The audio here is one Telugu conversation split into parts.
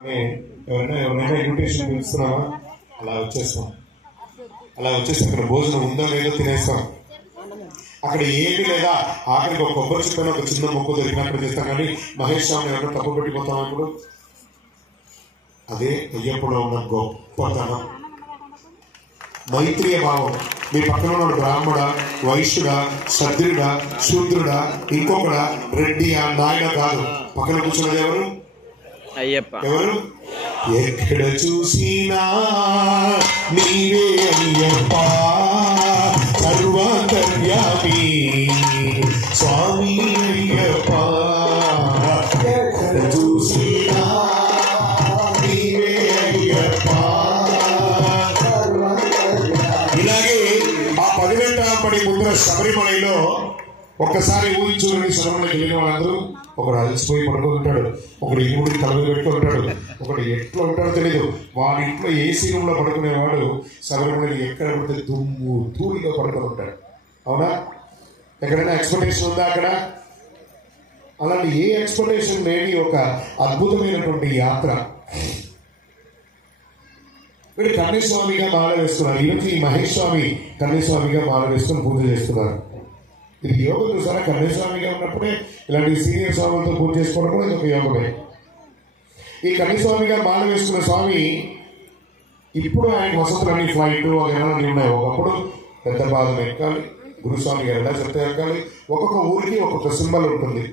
ఎవరైనా ఇన్విటేషన్ పిలుస్తున్నామా అలా వచ్చేస్తాం. అలా వచ్చేసి అక్కడ భోజనం ఉందో లేదో తినేస్తాం. అక్కడ ఏమీ లేదా, ఆఖరికి ఒక కొబ్బరి చుట్టూ ఒక చిన్న మొక్క దొరికినప్పుడు చేస్తాం. కానీ మహేష్ స్వామిని ఎవరైనా తప్పు పెట్టిపోతాం. ఇప్పుడు అదే అయ్యప్పలో ఉన్న గొప్పతనం, మైత్రీయ భావం. మీ పక్కన ఉన్న బ్రాహ్మణ, వైశ్యుడా, శద్రుడా, శూద్రుడా, ఇంకొకడా, రెడ్డియా, నాయుడా కాదు. పక్కన కూర్చున్నది ఎవరు? అయ్యప్ప. ఎవరు? ఎక్కడ చూసినా నీవే అయ్యప్ప, సర్వాంతర్యామి స్వామి అయ్యప్ప. ఎక్కడ చూసినా నీవే అయ్యప్ప. ఇలాగే ఆ 18వ ముందర శబరిమలలో ఒక్కసారి ఊహించుకుని శబరిమలకి వెళ్ళిన వాళ్ళందరూ ఒకడు అలసిపోయి పడుకుంటాడు, ఒకడు ఇరుముడికి తల పెట్టుకుంటాడు, ఒకడు ఎట్లా ఉంటాడో తెలియదు. వాడి ఇంట్లో ఏసీ రూమ్ లో పడుకునేవాడు శబరిమలకి ఎక్కడ పడితే దుమ్ము ధూళిలో పడుకొని ఉంటాడు. అవునా? ఎక్కడైనా ఎక్స్పెక్టేషన్ ఉందా అక్కడ? అలాంటి ఏ ఎక్స్పెక్టేషన్ లేని ఒక అద్భుతమైనటువంటి యాత్ర. వీడు కన్యస్వామిగా మాల వేస్తున్నారు. ఈరోజు ఈ మహేష్ స్వామి కన్యస్వామిగా మాల వేసుకుని పూజ చేస్తున్నారు. ఇది యోగం చూసారా? కన్యస్వామిగా ఉన్నప్పుడే ఇలాంటి సీనియర్ స్వాములతో పూజ చేసుకోవడం కూడా ఇది ఒక యోగమే. ఈ కన్యస్వామిగా మాల వేసుకున్న స్వామి ఇప్పుడు ఆయన వసతులన్నీ ఫ్లైట్ అన్నీ ఉన్నాయి. ఒకప్పుడు పెద్ద పాదం ఎక్కాలి, గురుస్వామి గారు ఎలా చెప్తే ఎక్కాలి. ఒక్కొక్క ఊరికి ఒక్కొక్క సింబల్ ఉంటుంది,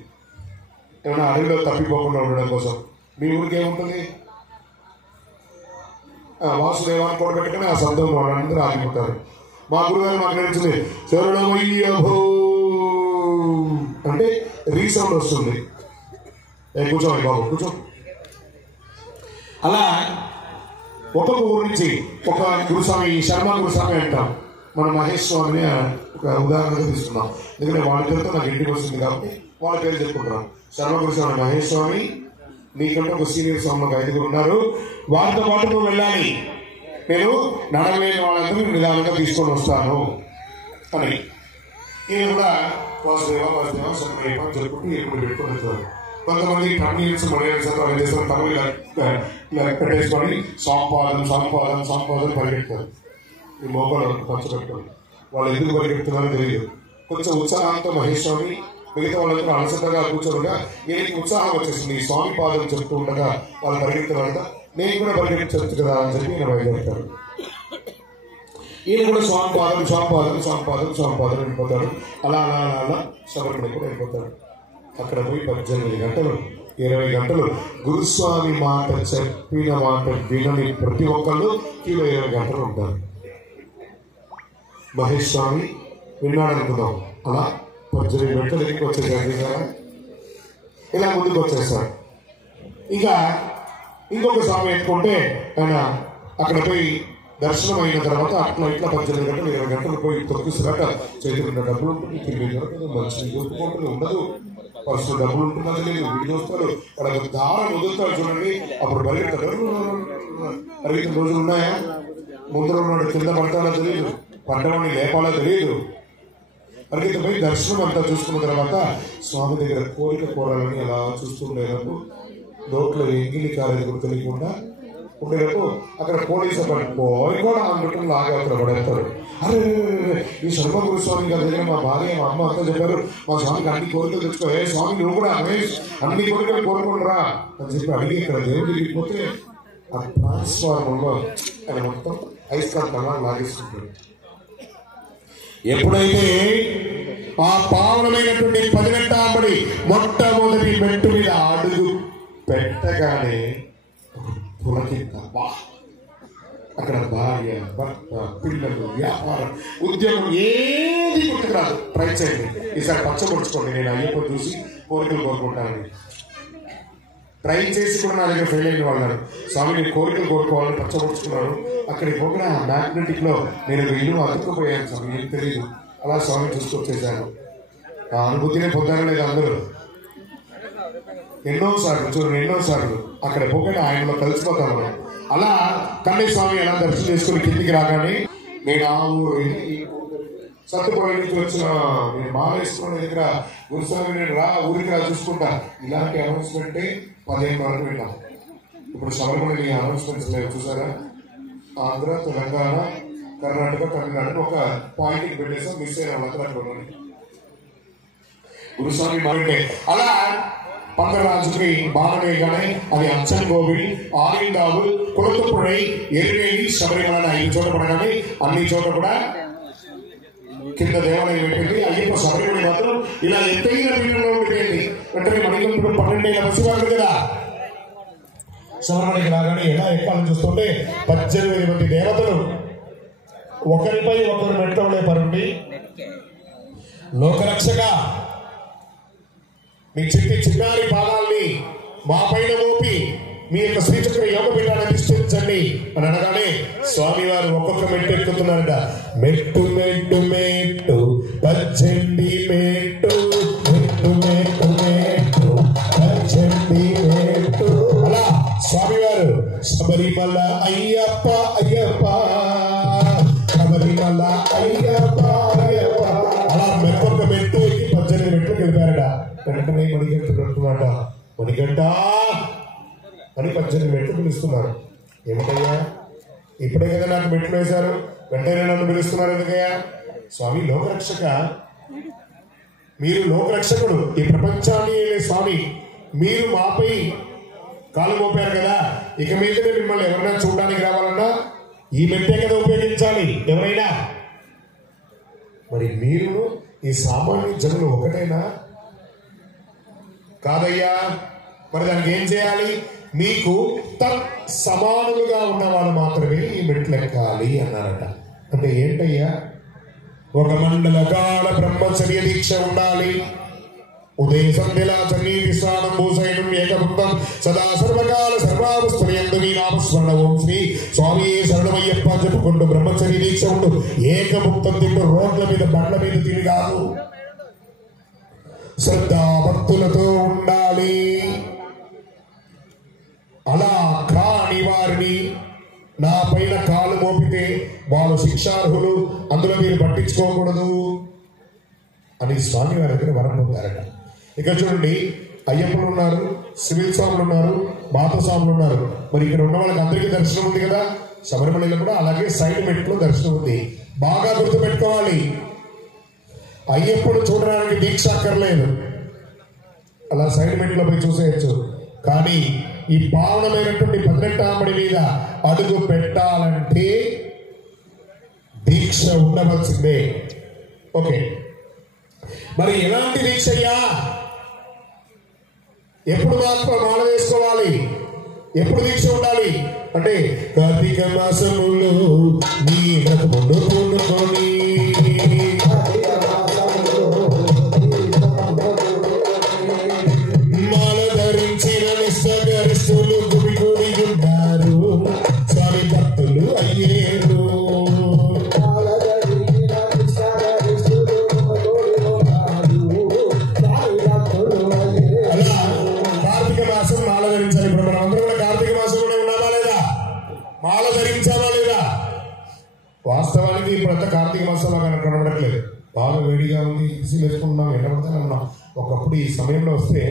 ఏమైనా అడవిలో తప్పిపోకుండా ఉండడం కోసం. మీ ఊరికి ఏముంటుంది? వాసుదేవాన్ని కూడా పెట్టుకుని ఆ శబ్దం వాళ్ళందరూ ఆగిపోతారు. మా గురుగారు మాకు నడిచింది శరణమయ్యభో అంటే రీసౌండ్ వస్తుంది. కూర్చోండి బాబు, కూర్చో. అలా ఒక్కొక్క ఊరి నుంచి ఒక గురుస్వామి, శర్మ గురుస్వామి అంటాం. మన మహేష్ స్వామిని ఒక ఉదాహరణగా తీసుకున్నాం. ఎందుకంటే వాళ్ళ పేరుతో నాకు ఇంటికి వస్తుంది కాబట్టి వాళ్ళ పేరు చెప్పుకుంటున్నాం. శర్మ గురుస్వామి, మహేష్ స్వామి, నీకంటే ఒక సీనియర్ స్వామి ఒక 5గురు ఉన్నారు. వారితో పాటు నువ్వు వెళ్ళాలి, నేను నడవలేని వాళ్ళందరూ నిదానంగా తీసుకొని వస్తాను అని. ఈయన కూడా వాసుదేవ వాసుదేవ శరణయ్యప్ప అని చెప్పుకుంటూ ఎప్పుడు పెట్టుకొని వెళ్తారు. కొంతమంది టర్నింగ్స్ మలయాళం తమిళ పెట్టేసుకొని సంపాదన సంపాదన సంపాదన పరిగెడతారు. ఈ మోకాలు పంచబెట్టారు. వాళ్ళు ఎందుకు పరిగెడుతున్నారో తెలియదు. కొంచెం ఉత్సాహంతో మహేష్ స్వామి మిగతా వాళ్ళందరూ అలసటగా కూర్చోగా ఈయనకి ఉత్సాహం వచ్చేసింది. ఈ స్వామి పాదం చెప్తూ ఉండగా వాళ్ళు పరిగెడుతున్నారంట. నేను కూడా పరిగెత్తచ్చు కదా అని చెప్పి ఈయన బయలుదేరుతాడు. ఈయన కూడా స్వామి పాదం స్వామి పాదం స్వామి పాదం స్వామి పాదం వెళ్ళిపోతాడు. అలా అలా అలా అలా శబరిమల కూడా వెళ్ళిపోతాడు. అక్కడ పోయి 18 గంటలు 20 గంటలు గురుస్వామి మాట చెప్పిన మాట వినని ప్రతి ఒక్కళ్ళు కిలో 20 గంటలు ఉంటారు. మహేష్ స్వామి విన్నాడనుకుందాం. అలా 18 గంటలు ఇంటికి వచ్చేసారు. ఇలా ముందుకు వచ్చేస్తారు. ఇక ఇంకొక స్వామి ఎత్తుకుంటే ఆయన అక్కడ పోయి దర్శనం అయిన తర్వాత అట్లా ఇట్లా 18 గంటలు 20 గంటలు పోయి తొక్కిసిరాక చేతులు డబ్బులు ఉంటుంది, తిరిగి దొరకదు, మంచి దొరుకుతుంటుంది, ఉండదు, పర్సులో డబ్బులు ఉంటుందో తెలియదు. వీడి వస్తారు వాళ్ళకి దారం వదులుతారు చూడండి, అప్పుడు పరిగెడతారు. పరిగెత్తిన రోజులు ఉన్నాయా? ముందర ఉన్నాడు కింద పడతాడో తెలియదు, పడ్డవాడిని లేపాలో తెలియదు. పరిగెత్తిపోయి దర్శనం అంతా చూసుకున్న తర్వాత స్వామి దగ్గర కోరిక కోరాలని అలా చూస్తుండేటప్పుడు నోట్లో ఎంగిలి కాలేదు తెలియకుండా ఉండేటప్పుడు అక్కడ పోలీసు పోయి కూడా అనుకుంటున్న లాగా అక్కడ పడేస్తారు. అరే ఈ శర్మ గురుస్వామి గారి దగ్గర మా భార్య మా అమ్మ అంతా చెప్పారు, మా స్వామికి అన్ని కోరికలు తెచ్చుకో, ఏ స్వామి నువ్వు కూడా అన్ని కోరికలు కోరుకుంటురా అని చెప్పి అడిగి ఇక్కడ దేవుడు తిరిగిపోతే ఆ ట్రాన్స్ఫార్మర్లో ఆయన మొత్తం ఐస్కాంతంగా లాగేసుకుంటాడు. ఎప్పుడైతే ఆ పావనమైనటువంటి 18వ మొట్టమొదటి మెట్టు మీద అడుగు పెట్టగానే అక్కడ భార్య, భర్త, పిల్లలు, వ్యాపారం, ఉద్యోగం ఏది గుర్తుకురాదు. ట్రై చేయండి, ఈసారి పచ్చబడుచుకోండి. నేను అయ్యప్ప చూసి కోరికలు కోరుకుంటానని ట్రై చేసి కూడా నా దగ్గర ఫెయిల్ అయిన వాళ్ళు స్వామి నేను కోరికలు కోరుకోవాలని పచ్చబడుచుకున్నాను. అక్కడికి పోయిన మ్యాగ్నెటిక్ లో నేను ఇల్లు అతుక్కుపోయాను స్వామి, ఏం తెలియదు. అలా స్వామి చూసుకొచ్చేసాను. ఆ అనుభూతినే పొందారు లేదు అందరూ. ఎన్నోసార్లు అక్కడ పోగానే ఆయనలో కలిసిపోతాను. అలా కన్నయ్య స్వామి ఎలా దర్శనం చేసుకుని కిందికి రాగానే నేను ఆ ఊరు సత్తుపల్లి నుంచి వచ్చిన నేను మాలేసుకున్న దగ్గర గురుస్వామి నేను రా ఊరికి రా చూసుకుంటా. ఇలాంటి అనౌన్స్మెంటే 15 వరకు విన్నాం. ఇప్పుడు శబరిమల అనౌన్స్మెంట్స్ లేవు చూసారా? ఆంధ్ర, తెలంగాణ, కర్ణాటక, తమిళనాడు ఒక పాయింట్ పెట్టేసాం. మిస్ అయిన వాళ్ళందరూ గురుస్వామి మారింటే అలా పంగరాజుకి బాలవేగానే అది అచ్చన్ గోవిల్, ఆరిందావు, కులతుపుడై, ఎరివేలి, శబరిమల 5 చోట పడగానే అన్ని చోట కూడా కింద దేవాలయం పెట్టింది. అయ్యప్ప శబరిమల మాత్రం ఇలా ఎత్తైన పీఠంలో ఉండిపోయింది. వెంటనే మణికంఠుడు 12 ఏళ్ల పసివాడు కదా, శబరిమలకి రాగానే ఎలా ఎక్కాలని చూస్తుంటే 18 మంది దేవతలు ఒకరిపై ఒకరు మెట్లవలే పరుండి, లోకరక్షక మీ చిన్నారి పాదాల్ని మా పైన మోపి మీ యొక్క శ్రీచక్ర యోగ పీఠాన్ని అధిష్ఠించండి అని అనగానే స్వామివారు ఒక్కొక్క మెట్టు ఎక్కుతున్నారట. మెట్టు మెట్టు మెట్టు 18 మెట్టు, మెట్టు మెట్టు మెట్టు 18 మెట్టు. అలా స్వామివారు శబరిమల అయ్యప్ప అయ్యప్ప, శబరిమల అయ్యప్ప అయ్యప్ప అలా ఒక్కొక్క మెట్టు ఎక్కి 18 మెట్లు గెలిపారట. వెంటనే మణికంఠుడు అంటున్నాట, మణికంఠ అని 18 మెట్లు పిలుస్తున్నారు. ఏమిటయ్యా, ఇప్పుడే కదా నాకు మెట్లు వేశారు, వెంటనే నన్ను పిలుస్తున్నారు ఎందుకయ్యా? స్వామి లోకరక్షక, మీరు లోకరక్షకుడు, ఈ ప్రపంచాన్ని స్వామి, మీరు మాపై కాలు మోపారు కదా, ఇక మీదనే మిమ్మల్ని ఎవరైనా చూడడానికి రావాలన్నా ఈ మెట్టే కదా ఉపయోగించాలి ఎవరైనా. మరి మీరు ఈ సామాన్య జనులు ఒకటైనా కాదయ్యా, మరి దానికి ఏం చేయాలి? మీకు సమానులుగా ఉన్న వాళ్ళు మాత్రమే ఈ మెట్లు ఎక్కాలి అన్నారట. అంటే ఏంటయ్యా? ఒక మండల కాల బ్రహ్మచర్య దీక్ష ఉండాలి. ఉదయ సంధ్యలా సన్నిధి స్నానం భూసైనం ఏకభుక్తం సదా సర్వకాల సర్వావస్థయందు మీ నామస్మరణ ఓం శ్రీ స్వామి శరణమయ్యప్ప చెప్పుకుంటూ బ్రహ్మచర్య దీక్ష ఉంటూ ఏకభుక్తం తింటూ రోడ్ల మీద బండ్ల మీద తిని కాదు, శ్రద్ధాభక్తులతో ఉండాలి. అలా కాని వారిని నా పైన కాలు మోపితే వాళ్ళు శిక్షార్హులు, అందులో మీరు పట్టించుకోకూడదు అని స్వామి వారి దగ్గర వరం పొందారట. ఇక్కడ చూడండి, అయ్యప్పలు ఉన్నారు, సివిల్ స్వాములు ఉన్నారు, మాత స్వాములు ఉన్నారు. మరి ఇక్కడ ఉన్న వాళ్ళకి అందరికీ దర్శనం ఉంది కదా, శబరిమలలో కూడా అలాగే సైడ్ మెట్లో దర్శనం ఉంది. బాగా గుర్తుపెట్టుకోవాలి, అయ్యప్పను చూడడానికి దీక్ష అక్కర్లేదు, అలా సైడ్ మెట్లో పోయి చూసేయచ్చు. కానీ ఈ పావనమైనటువంటి 18 మీద అడుగు పెట్టాలంటే దీక్ష ఉండవలసిందే. ఓకే, మరి ఎలాంటి దీక్ష అయ్యా? ఎప్పుడు మాత్రం మాల వేసుకోవాలి, ఎప్పుడు దీక్ష ఉండాలి అంటే కార్తీక మాసములు నీ ముందు పూనుకొని మాల ధరించిన నిస్సగరిస్తులు గుమిగూడి ఉన్నారు, స్వామి భక్తులు అయ్యేరు. వాస్తవానికి ఇప్పుడంతా కార్తీక మాసంలో కనబడట్లేదు, బాగా వేడిగా ఉంది, బిజీ వేసుకుంటున్నాం, ఎండబడతానే ఉన్నాం. ఒకప్పుడు ఈ సమయంలో వస్తే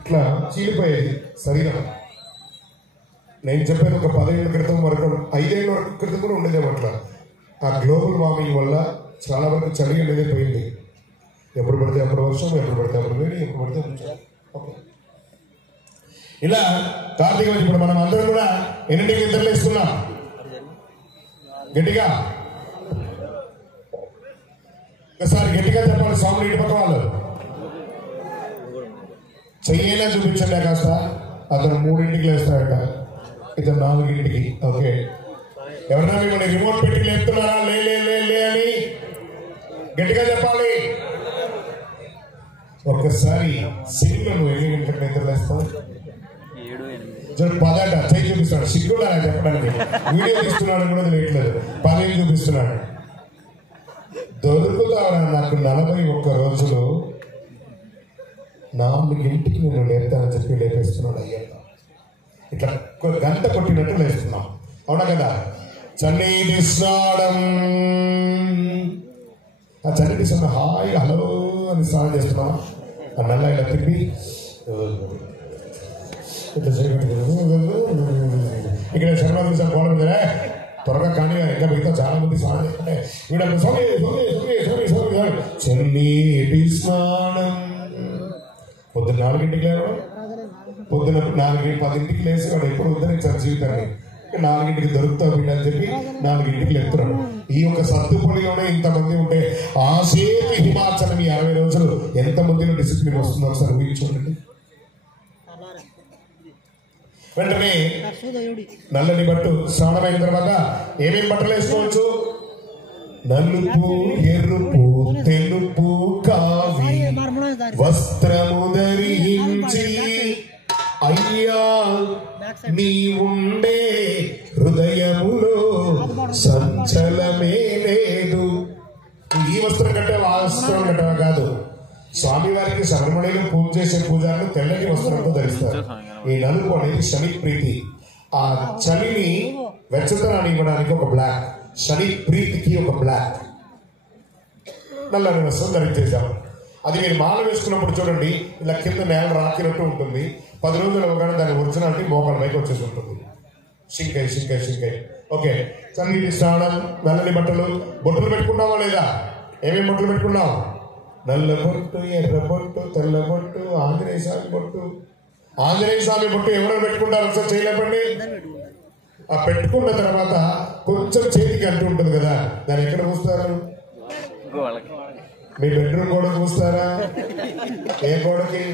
ఇట్లా చీలిపోయేది శరీరం. నేను చెప్పాను, ఒక 10 ఏళ్ల క్రితం వరకు, 5 ఏళ్ల క్రితం కూడా ఉండేదేమో అట్లా. ఆ గ్లోబల్ వార్మింగ్ వల్ల చాలా వరకు చలి అనేది పోయింది. ఎప్పుడు పడితే అప్పుడు వర్షం, ఎప్పుడు పడితే అప్పుడు వేడి, ఎప్పుడు పడితే అప్పుడు. ఓకే, ఇలా కార్తీక మాసం ఇప్పుడు మనం అందరం కూడా ఎన్నింటికి నిద్రలేస్తున్నాం? గట్టిగా ఒకసారి గట్టిగా చెప్పాలి. స్వామి ఇంటి పక్క వాళ్ళు చెయ్యేలా చూపించండి కాస్త. అతను 3ంటికి లేస్తాడట, ఇతను 4ంటికి. ఓకే, ఎవరైనా మిమ్మల్ని రిమోట్ పెట్టి లేపుతున్నారా? లే లే లే లే అని గట్టిగా చెప్పాలి. ఒక్కసారి సిగ్గులో నువ్వు ఎన్ని గంటలకు నిద్ర లేస్తావు? 10 చేయి చూపిస్తాడు. సిగ్గులా చెప్పడానికి వీడియో తీస్తున్నాడు కూడా తెలియట్లేదు, 10 చూపిస్తున్నాడు. దొరుకుతావరా నాకు 41 రోజులు 4ంటికి నేను లేపుతానని చెప్పి లేపేస్తున్నాడు అయ్యప్ప. ఇట్లా గంట కొట్టినట్టు లేస్తున్నాం, అవునా కదా? చన్నీటి స్నానం, ఆ చన్నీటి స్నానం హాయి హలో అని స్నానం చేస్తున్నాం. ఆ నల్ల ఇలా తిప్పి ఇక్కడ శర్మ సార్ గోడ మీద త్వరగా కానీ ఇంకా మిగతా చాలా మంది స్నానం చేస్తుంటే చెన్నీటి స్నానం పొద్దున్న 4ంటికి లేవడం, పొద్దున 10ంటికి లేచి వాడు ఎప్పుడు ఉద్ధరించారు జీవితాన్ని. 4ంటికి దొరుకుతావు బిడ్డ అని చెప్పి 4ంటికి లేపుతున్నాడు. ఈ యొక్క సత్తుపల్లిలోనే ఇంతమంది ఉంటే ఆ సేపు హిమాచలం ఈ 60 రోజులు ఎంతమందిలో డిసిప్లిన్ వస్తుందో ఒకసారి ఊహించుకోండి. వెంటనే నల్లని బట్టు స్నానమైన తర్వాత ఏమేమి బట్టలు వేసుకోవచ్చు? నలుపు, ఎరుపు, తెలుపు, కావి వస్త్రము ధరించి అయ్యా నీవుండే హృదయములో సంచలమే లేదు. ఈ వస్త్రం కట్టావా ఆ వస్త్రం కట్టావా కాదు. స్వామివారికి శబరిమలలో పూజ చేసే పూజారులు తెల్లటి వస్త్రంతో ధరిస్తారు. ఈ నలుపు అనేది శని ప్రీతి. ఆ చలిని వెచ్చతనాన్ని ఇవ్వడానికి ఒక బ్లాక్, శని ప్రీతికి ఒక బ్లాక్ నల్లని వస్త్రం ధరించేశాం. అది మీరు మాల వేసుకున్నప్పుడు చూడండి, ఇలా కింద నేల రాకినట్టు ఉంటుంది. 10 రోజులు అవ్వగానే దాని ఒరిజినాలిటీ మోకాళ్ళ పైకి వచ్చేసి ఉంటుంది. సింకై ఓకే. చన్నీటి స్నానం, నల్లని బట్టలు, బొట్టులు పెట్టుకున్నావా లేదా? ఏమేమి బొట్టులు పెట్టుకున్నావు? నల్ల బొట్టు, ఎర్ర బొట్టు, తెల్ల బొట్టు, ఆంజనేయ స్వామి బొట్టు. ఆంజనేయ స్వామి బొట్టు ఎవరు పెట్టుకుంటారు ఒకసారి చేయలేపండి. ఆ పెట్టుకున్న తర్వాత కొంచెం చేతికి అంటూ ఉంటుంది కదా, దాన్ని ఎక్కడ పూస్తారు? మీ బెడ్రూమ్ గోడ పూస్తారా? ఏ గోడకి?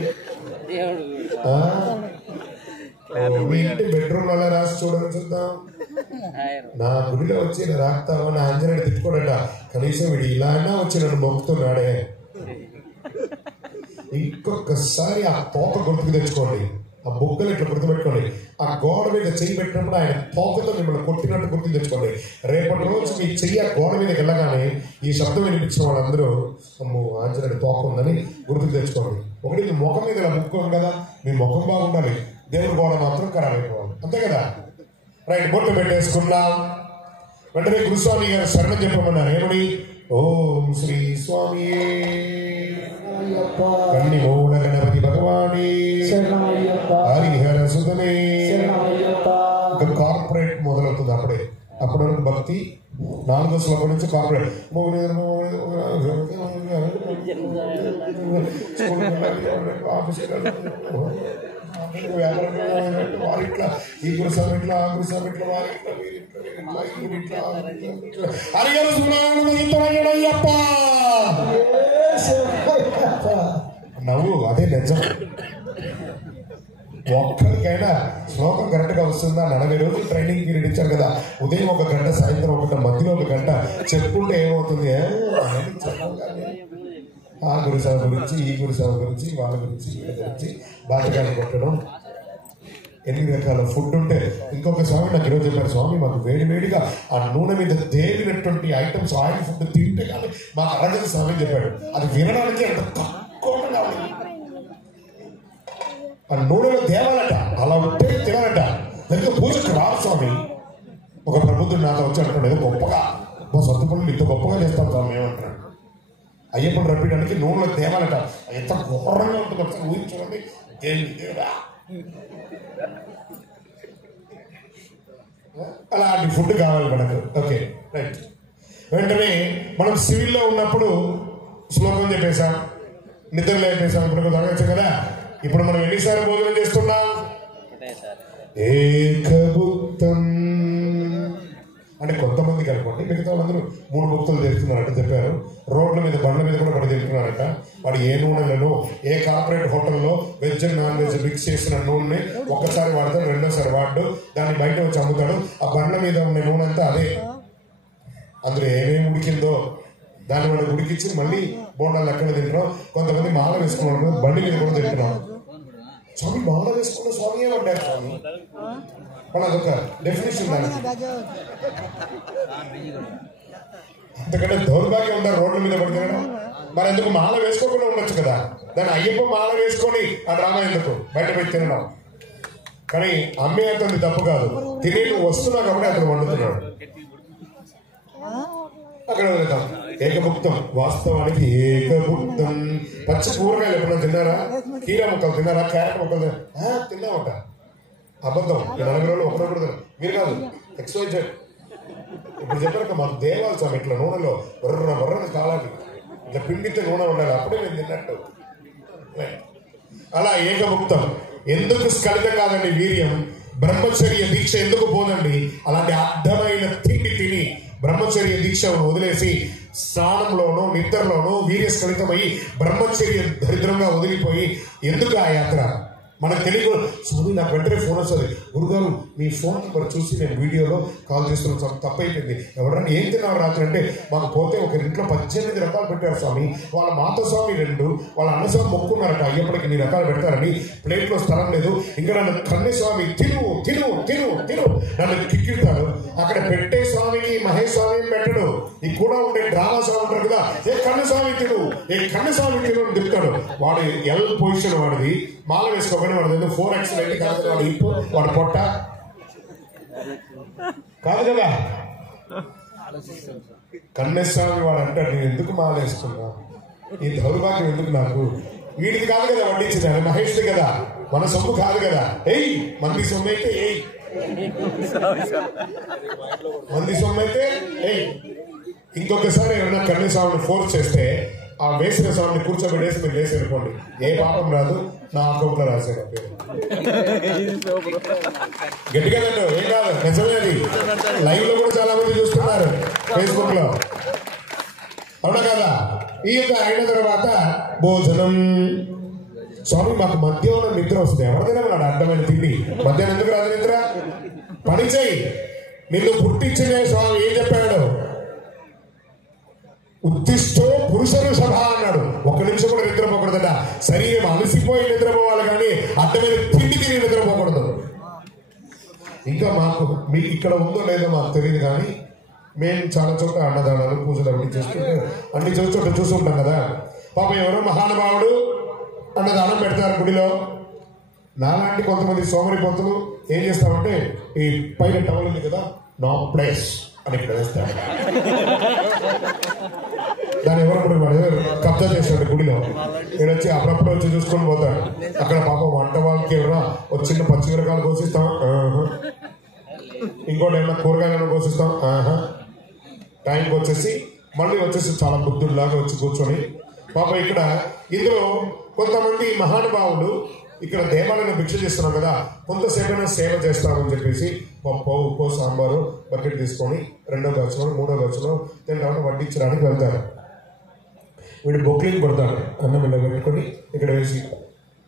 మీ ఇంటి బెడ్రూమ్ వల్ల రాసి చూడని చూద్దాం. నా గుడిలో వచ్చి రాస్తావా? నా ఆంజనేయుడు తిట్టుకోడట, కనీసం వీడు ఇలా అయినా వచ్చి నన్ను మొక్కుతున్నాడే. ఇంకొకసారి ఆ తోక గుర్తుకు తెచ్చుకోండి, ఆ బొగ్గలు ఇట్లా గుర్తుపెట్టుకోండి. ఆ గోడ మీద చెయ్యి పెట్టినప్పుడు ఆయన తోకతో మిమ్మల్ని కొట్టినట్టు గుర్తుకు తెచ్చుకోండి. రేపటి రోజు మీ చెయ్యి ఆ గోడ మీదకి వెళ్ళగానే ఈ శబ్దం వినిపించిన వాళ్ళందరూ అమ్మో ఆంజనేయుడు తోక ఉందని గుర్తుకు తెచ్చుకోండి. ఒకటి మీ ముఖం మీద ఇలా ముక్కోండి కదా, మీ ముఖం బాగుండాలి, దేవుడి గోడ మాత్రం ఖరాబ్ అయిపోవాలి, అంతే కదా. రైట్, బొట్టు పెట్టేసుకున్నాం. వెంటనే గురుస్వామి గారు శరణం చెప్పమన్నారు. ఏమని? ఓం శ్రీ స్వామి కన్ని మూల గణపతి భగవాని హరిహర సుధనే. ఇంకా కార్పొరేట్ మొదలవుతుంది అప్పుడే. అప్పటి వరకు భక్తి 4వ శ్లోకం నుంచి కార్పొరేట్. వారిట్లా ఈ గురుస్వామి ఇట్లా, ఆ గురుస్వామి ఇట్లా, వారిట్లా, హరిహర సుధనయ్యప్ప నవ్వు. అదే నిజం. ఒక్కరికైనా శ్లోకం కరెక్ట్ గా వస్తుందా? 40 రోజులు ట్రైనింగ్ పీరియడ్ ఇచ్చారు కదా, ఉదయం 1 గంట, సాయంత్రం 1 గంట, మధ్యలో 1 గంట చెప్పుకుంటే ఏమవుతుంది? ఆ గురుసాగు గురించి, ఈ గురుసాగు గురించి, వాళ్ళ గురించి, వీళ్ళ గురించి బాధకాలు కొట్టడం. 8 రకాల ఫుడ్ ఉంటే ఇంకొక స్వామి నాకు ఈరోజు చెప్పారు, స్వామి మాకు వేడివేడిగా ఆ నూనె మీద తేలినటువంటి ఐటమ్స్, ఆయిల్ ఫుడ్ తింటే కానీ మాకు అరగదు స్వామి చెప్పాడు. అది వినడానికి అంత తక్కువగా ఉంది. ఆ నూనెలో తేవాలట, అలా ఉంటే తినాలట. దానికి పూజకు రాదు స్వామి. ఒక ప్రబుద్ధుడు నాతో వచ్చి అంటున్నాడు, ఏదో గొప్పగా మా సొంత పనులు ఇంత గొప్పగా చేస్తాం స్వామి ఏమంటున్నాడు. అయ్యప్పని రప్పించడానికి నూనెలో తేవాలట. ఎంత ఘోరంగా ఉంటుంది ఒకసారి ఊహించుకోండి. అలాంటి ఫుడ్ కావాలి మనకు. Okay right. వెంటనే మనం సివిల్లో ఉన్నప్పుడు శ్లోకం చెప్పేశాం, నిద్రలో చెప్పేశాం. ఇప్పుడు తగ్గచ్చు కదా. ఇప్పుడు మనం ఎన్నిసార్లు భోజనం చేస్తున్నాం? ఏకభుక్తం అంటే కొంతమందికి అనుకోండి, మిగతా వాళ్ళందరూ 3 భుక్తులు చేస్తున్నారంట చెప్పారు. రోడ్ల మీద, బండ్ల మీద కూడా పడి తింటున్నారట. వాడు ఏ నూనెలను, ఏ కార్పొరేట్ హోటల్లో veg and non veg mix చేసిన నూనెని ఒక్కసారి వాడతాడు, రెండోసారి వాడు, దాన్ని బయట వచ్చి అమ్ముతాడు. ఆ బండ్ల మీద ఉన్న నూనె అంతా అదే. అందులో ఏమేమి ఉడికిందో దాన్ని వాడు ఉడికించి మళ్ళీ బోండాలు ఎక్కడ తింటున్నాం. కొంతమంది మాల వేసుకున్నాడు, బండి మీద కూడా తింటున్నాం. స్వామి మాల వేసుకున్న స్వామి ఏమంటారు స్వామి? మన అదొక డెఫినేషన్. అంతకంటే దౌర్భాగ్యం ఉంటారు రోడ్ల మీద పడుతున్నాడు. మరి ఎందుకు మాల వేసుకోకుండా ఉండొచ్చు కదా. దాన్ని అయ్యప్ప మాల వేసుకొని ఆ డ్రామా ఎందుకు బయట పెట్టి తినడం? కానీ అమ్మే అతని తప్పు కాదు, తినే వస్తున్నా కాబట్టి అతను వండుతున్నాడు. అక్కడ వెళ్తాం. ఏకభుక్తం, వాస్తవానికి ఏకభుక్తం. పచ్చి కూరగాయలు ఎప్పుడైనా తిన్నారా? కీరా ముక్కలు తిన్నారా? క్యారెట్ ముక్కలు తిన్నామట. అబద్ధం. 40 రోజులు ఒకరు కూడా మీరు కాదు ఎక్స్వైజెడ్. ఇప్పుడు చెప్పారు మాకు దేవాలి స్వామి ఇట్లా నూనెలో వర్రని కాలాలి, ఇట్లా పిండితే నూనె ఉండాలి, అప్పుడే నేను తిన్నట్టు. అలా ఏకముక్తం ఎందుకు స్ఖలితం కాదండి వీర్యం? బ్రహ్మచర్య దీక్ష ఎందుకు పోదండి? అలాంటి అర్థమైన తిండి తిని బ్రహ్మచర్య దీక్షను వదిలేసి స్నానంలోనూ నిద్రలోనూ వీర్య స్ఖలితమై బ్రహ్మచర్య దరిద్రంగా వదిలిపోయి ఎందుకు ఆ యాత్ర? మనకు తెలియదు. స్వామి నాకు వెంటనే ఫోన్ వస్తుంది, గురుగారు మీ ఫోన్ నెంబర్ చూసి నేను వీడియోలో కాల్ చేస్తున్నాను, తప్పైపోయింది. ఎవరన్నా ఏం తిన్నారు రాత్రి అంటే, మాకు పోతే ఒక ఇంట్లో 18 రకాలు పెట్టారు స్వామి, వాళ్ళ మాత స్వామి 2, వాళ్ళ అన్నస్వామి మొక్కున్నారట, అయ్యప్పటికి 2 రకాలు పెడతారని, ప్లేట్లో స్థలం లేదు, ఇంకా నన్ను కన్యస్వామి తిను తిను తిను తిను నన్ను కిక్కిడతాడు. అక్కడ పెట్టే స్వామికి మహేష్ స్వామి పెట్టడు, ఈ కూడా ఉండే డ్రామా స్వామి ఉంటారు కదా, ఏ కన్యస్వామి తిను ఏ కన్యస్వామి తిను అని చెప్తాడు. వాడు ఎల్ పొజిషన్ వాడిది, మాల వేసుకోకుండా వాడు 4X కాదు, వాడు ఇప్పు వాడు పొట్ట కాదు కదా. కన్యస్వామి వాడు అంటాడు, నేను ఎందుకు మాల వేసుకున్నా, ఈ దౌర్భాగ్యం ఎందుకు నాకు? వీడికి కాదు కదా వడ్డించింది, మహేష్ది కదా, మన సొమ్ము కాదు కదా. ఏయ్ మంది సొమ్ము అయితే ఏయ్, మంది సొమ్ము అయితే ఏయ్. ఇంకొకసారి ఎవరైనా కన్యస్వామిని ఫోర్స్ చేస్తే ఆ వేసిన స్వామిని కూర్చోబెట్టేసి మీరు వేసి అనుకోండి, ఏ పాపం రాదు, నా అకౌంట్లో రాశాడు పేరు. గట్టిగా ఏం కాదు, నిజమేది. లైవ్ లో కూడా చాలా మంది చూస్తున్నారు ఫేస్బుక్ లో, అవునా కదా. ఈ యొక్క అయిన తర్వాత భోజనం. స్వామి మాకు మధ్యాహ్నం నిద్ర వస్తుంది, ఎవరిదైనా నాడు అడ్డమైన తిండి, మధ్యాహ్నం ఎందుకు రాదు నిద్ర? పని చేయి, నిన్ను పుట్టించే స్వామి ఏం చెప్పాడు? ఉత్తిష్టో పురుషను సభ అన్నాడు. 1 నిమిషం కూడా నిద్రపోకూడదట. శరీరం అలసిపోయి నిద్రపోవాలి కానీ అడ్డమైన తిండి తిని నిద్రపోకూడదు. ఇంకా మాకు మీ ఇక్కడ ఉందో లేదో మాకు తెలియదు కానీ మేము చాలా చోట్ల అన్నదానాలు పూజలు అవన్నీ చేస్తుంటే అన్ని చోట్ల చూస్తుంటాం కదా. పాపం ఎవరో మహానుభావుడు అన్నదానం పెడతారు గుడిలో. నాలాంటి కొంతమంది సోమరి పొత్తులు ఏం చేస్తామంటే ఈ పైన టవల్ ఉంది కదా, నో ప్లేస్ అని ఇక్కడ వేస్తారు. దాని ఎవరు కూడా కబ్జా చేస్తాడు గుడిలో. ఇక్కడ వచ్చి అప్పుడప్పుడు వచ్చి చూసుకొని పోతాడు. అక్కడ పాపం వంట వాళ్ళకి ఎవరైనా ఒక చిన్న పచ్చిమిరకాయలు కోసిస్తాం, ఇంకోటి ఏమైనా కూరగాయలను కోసిస్తాం, టైంకి వచ్చేసి మళ్ళీ వచ్చేసి చాలా బుద్ధుడిలాగా వచ్చి కూర్చొని పాపం ఇక్కడ ఇందులో కొంతమంది మహానుభావులు ఇక్కడ దేవాలయం భిక్ష చేస్తున్నాం కదా, కొంతసేపైనా సేవ చేస్తామని చెప్పేసి పప్పు ఉప్పు సాంబారు బకెట్ తీసుకొని 2వ బ్యాచ్లో 3వ బ్యాచ్లో తింటామని వడ్డించడానికి వెళ్తారు. వీడు బొక్లీని కొడతాడు, అన్నం ఇలా పెట్టుకొని ఇక్కడ వేసి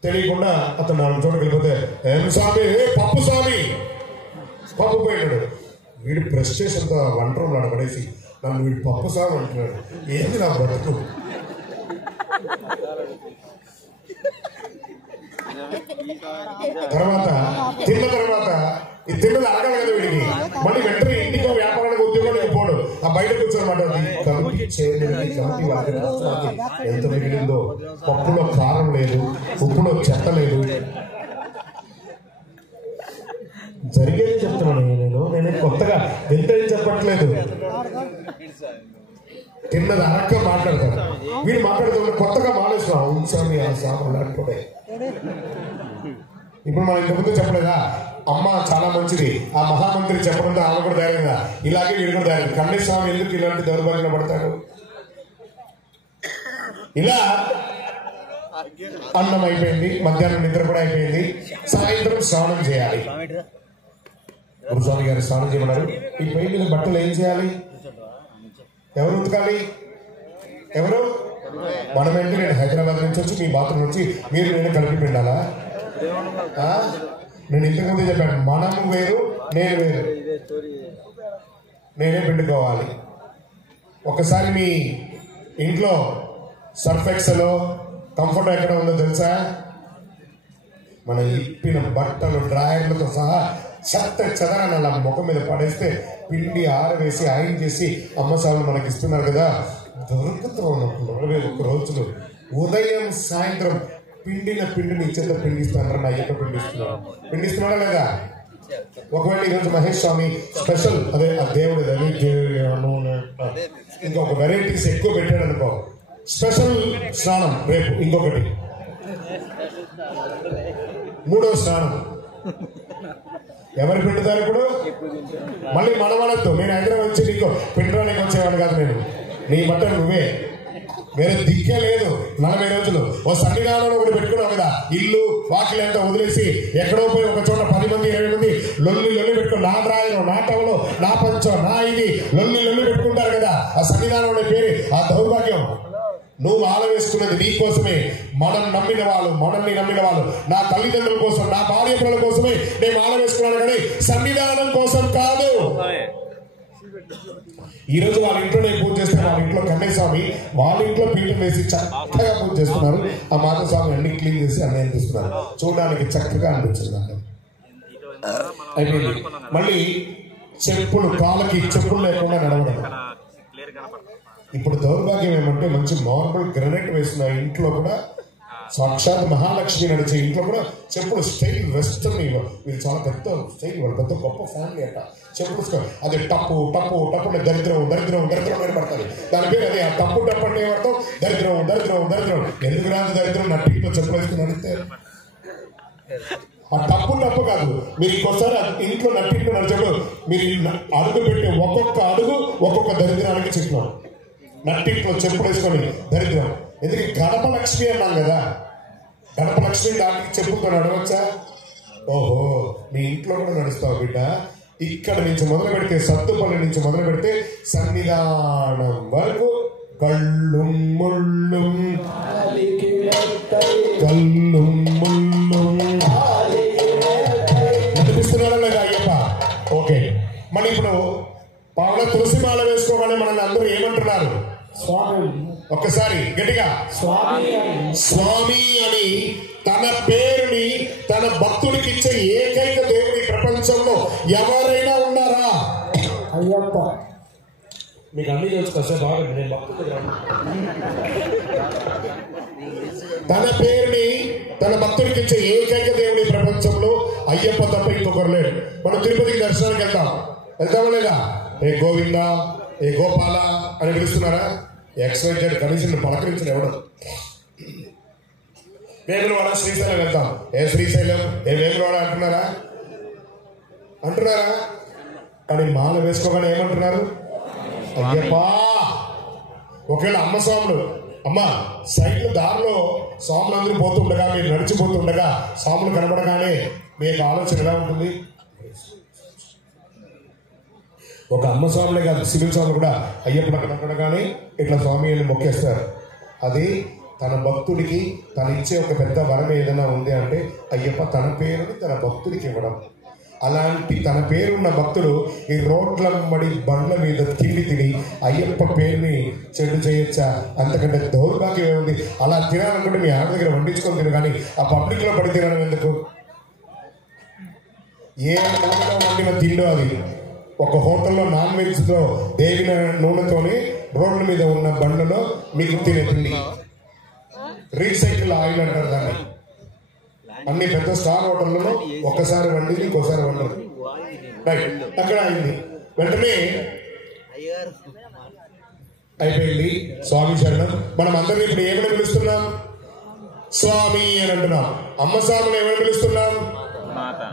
తెలియకుండా అతను 4 చోట్ల వెళ్ళిపోతే, ఏం స్వామి పప్పు స్వామి పప్పు పోయినాడు. వీడు ప్రెస్టేషన్తో వంట రూమ్లో పడేసి నన్ను వీడు పప్పు స్వామి అంటున్నాడు. ఏంది నా బ్రతుకు? తర్వాత తిన్న తర్వాత ఈ తిన్నది అడగాలి కదా వీడికి. మళ్ళీ వెంటనే ఇంటికి వ్యాపారానికి ఉద్యోగానికి పోడు, ఆ బయట కూర్చోనమాట. కమిటీ చేయలేదు, కమిటీ వాళ్ళకి ఎంత మిగిలిందో, పప్పులో కారం లేదు, ఉప్పులో చెత్త లేదు. జరిగేది చెప్తున్నాను నేనే కొత్తగా ఎంత చెప్పట్లేదు. తిన్నది అరక్క మాట్లాడతాడు, వీడు మాట్లాడుతున్న కొత్తగా మానేస్తున్నాం. అవును స్వామి ఆ స్వామి అనుకుంటే ఇప్పుడు మనం ఇంతకుముందు చెప్పలేదా, అమ్మ చాలా మంచిది, ఆ మహామంత్రి చెప్పడంతో ఆమె కూడా ధైర్యంగా, ఇలాగే వీడు కూడా ధైర్యం. కన్యస్వామి ఎందుకు ఇలాంటి దౌర్భాగ్యంలో పడతాడు? ఇలా అన్నం అయిపోయింది, మధ్యాహ్నం నిద్ర కూడా అయిపోయింది, సాయంత్రం స్నానం చేయాలి. గురుస్వామి గారు స్నానం చేయమన్నారు. ఈ పై మీద బట్టలు ఏం చేయాలి? ఎవరు ఉతకాలి? ఎవరు? మనమేంటి, నేను హైదరాబాద్ నుంచి వచ్చి మీ బాత్రూమ్ నుంచి మీరు నేను కలిపి పిండాలా? నేను ఇంతకుముందే చెప్పాను, మనము వేరు నేను వేరు, నేనే పిండుకోవాలి. ఒకసారి మీ ఇంట్లో సర్ఫ్ ఎక్సెల్ కంఫర్ట్ ఎక్కడ ఉందో తెలుసా? మన ఇప్పిన బట్టలు డ్రాయర్లతో సహా చెదరని అలా ముఖం మీద పడేస్తే పిండి ఆరవేసి ఆయన చేసి అమ్మసార్లు మనకి ఇస్తున్నారు కదా, దొరుకుతూ ఉన్నప్పుడు 21 రోజులు ఉదయం సాయంత్రం పిండిని ఇచ్చేత పిండిస్తాను. నా యొక్క పిండిస్తున్నాడా లేదా? ఒకవేళ ఈరోజు మహేష్ స్వామి స్పెషల్ అదే ఆ దేవుడు ఇంకొక వెరైటీస్ ఎక్కువ పెట్టాడు అనుకో, స్పెషల్ స్నానం రేపు, ఇంకొకటి 3వ స్నానం ఎవరు పిండుతారు ఇప్పుడు? మళ్ళీ మనవడద్దు. నేను హైదరాబాద్ వచ్చి నీకు పిండడానికి వచ్చేవాడు కాదు. నేను నీ బట్ట నువ్వే, వేరే దిక్కే లేదు. 40 రోజులు ఓ సన్నిధానంలో ఒకటి పెట్టుకున్నావు కదా, ఇల్లు వాకిలు ఎంత వదిలేసి ఎక్కడో పోయి ఒక చోట 10 మంది 20 మంది లొల్లి పెట్టుకుని నా డ్రాయరు నా టవలో నా పంచం నా ఇది లొల్లి పెట్టుకుంటారు కదా. ఆ సన్నిధానం పేరు ఆ దౌర్భాగ్యం. నువ్వు మాల వేసుకున్నది నీ కోసమే. మనల్ని నమ్మిన వాళ్ళు నా తల్లిదండ్రుల కోసం నా భార్య పిల్లల కోసమే నేను మాల వేసుకున్నాను, కానీ సన్నిధానం కోసం కాదు. ఈ రోజు వాళ్ళ ఇంట్లో నేను పూజ చేస్తే వాళ్ళ ఇంట్లో కన్నేస్వామి వాళ్ళ ఇంట్లో పీఠం వేసి చక్కగా పూజ చేస్తున్నారు. ఆ మాధస్వామి అన్ని క్లీన్ చేసి అన్నీ అనిపిస్తున్నారు. చూడడానికి చక్కగా అనిపించింది నాకు. అయిపోయింది. మళ్ళీ చెప్పులు, కాళ్ళకి చెప్పులు లేకుండా నడవడం. ఇప్పుడు దౌర్భాగ్యం ఏమంటే మంచి మార్బుల్ గ్రనైట్ వేసిన ఇంట్లో కూడా సాక్షాత్ మహాలక్ష్మి నడిచే ఇంట్లో కూడా చెప్పులు స్టైల్ వెస్టర్న్. వీళ్ళు చాలా పెద్ద స్టైల్, వాళ్ళు పెద్ద గొప్ప ఫ్యామిలీ అట. చెప్పులు అది టప్పు దరిద్రం పడతారు. దాని పేరు అదే. ఆ టప్పు అంటే ఏమర్థం? దరిద్రం. ఎందుకు రాదు దరిద్రం? నట్టితో చెప్పులు వేసుకుని నడిస్తే ఆ టప్పు కాదు. మీరు ఇంకోసారి ఇంట్లో నట్టింట్లో నడిచేప్పుడు మీరు అడుగు పెట్టే ఒక్కొక్క అడుగు ఒక్కొక్క దరిద్రానికి చిహ్నం. నట్టింట్లో చెప్పులు వేసుకొని దరిద్రం. ఎందుకు? గణప లక్ష్మి అన్నాం కదా, గణప లక్ష్మి దానికి చెప్పుతో నడవచ్చా? ఓహో, మీ ఇంట్లో కూడా నడుస్తావు బిడ్డ. ఇక్కడ నుంచి మొదలు పెడితే, సత్తుపల్లి నుంచి మొదలు పెడితే సన్నిధానం వరకు కళ్ళు ముళ్ళు వినిపిస్తున్నారా లేదా అయ్యప్ప? ఓకే. మరి ఇప్పుడు పావుల తులసిమాల వేసుకోగానే మనల్ని అందరూ ఏమంటున్నారు? స్వామి. ఒక్కసారి గట్టిగా స్వామి అని తన పేరుని తన భక్తుడికి ఇచ్చే ఏకైక దేవుడి ప్రపంచంలో ఎవరైనా ఉన్నారా? అయ్యప్ప. మీకు అన్ని తెలుసు కదా బాగా. నేను భక్తుడు. తన పేరుని తన భక్తుడికి ఇచ్చే ఏకైక దేవుడి ప్రపంచంలో అయ్యప్ప తప్ప ఇంకొకరు లేడు. మనం తిరుపతికి దర్శనానికి వెళ్తామా లేదా? ఏ గోవింద, ఏ గోపాల అని పిలుస్తున్నారా? XYZ కనీసం పలకరించిన ఎవడు? వేములవాడ, శ్రీశైలం వెళ్తాం. ఏ శ్రీశైలం, ఏ వేములవాడ అంటున్నారా? కానీ మాల వేసుకోగానే ఏమంటున్నారు? అయ్యప్పా. ఒకవేళ అమ్మ స్వాములు, అమ్మ సైడ్ల దారిలో స్వాములు అందరూ పోతుండగా, మీరు నడిచిపోతుండగా స్వాములు కనబడగానే మీకు ఆలోచన ఎలా ఉంటుంది? ఒక అమ్మ స్వాములే కాదు, సివిల్ స్వామి కూడా అయ్యప్ప కనబడగానే ఇట్లా స్వామి అని మొక్కేస్తారు. అది తన భక్తుడికి తను ఇచ్చే ఒక పెద్ద వరం ఏదైనా ఉంది అంటే అయ్యప్ప తన పేరుని తన భక్తుడికి ఇవ్వడం. అలాంటి తన పేరున్న భక్తుడు ఈ రోడ్ల మడి బండ్ల మీద తిని అయ్యప్ప పేరుని చెడు చేయొచ్చా? అంతకంటే దౌర్భాగ్యం ఏముంది? అలా తినాలనుకుంటే మీ ఆడ దగ్గర వండించుకొని తిను, కానీ ఆ పబ్లిక్ లో పడి తినడం ఎందుకు? ఏ నూనెలో వండిన తిండో అది. ఒక హోటల్లో నాన్ వెజ్తో దేవిన నూనెతోని రోడ్ల మీద ఉన్న బండ్లలో మీకు తినే తిండి రీసైకిల్ ఆయిల్ అంటారు దాన్ని. అన్ని పెద్ద స్టార్ హోటళ్లలో ఒక్కసారి వండింది, ఇంకోసారి వండరు. రైట్, అక్కడ అయింది. వెంటనే అయిపోయింది. స్వామి శరణం. మనం అందరం ఇప్పుడు ఏమని పిలుస్తున్నాం? స్వామి అని అంటున్నాం. అమ్మ స్వామిని ఏమని పిలుస్తున్నాం?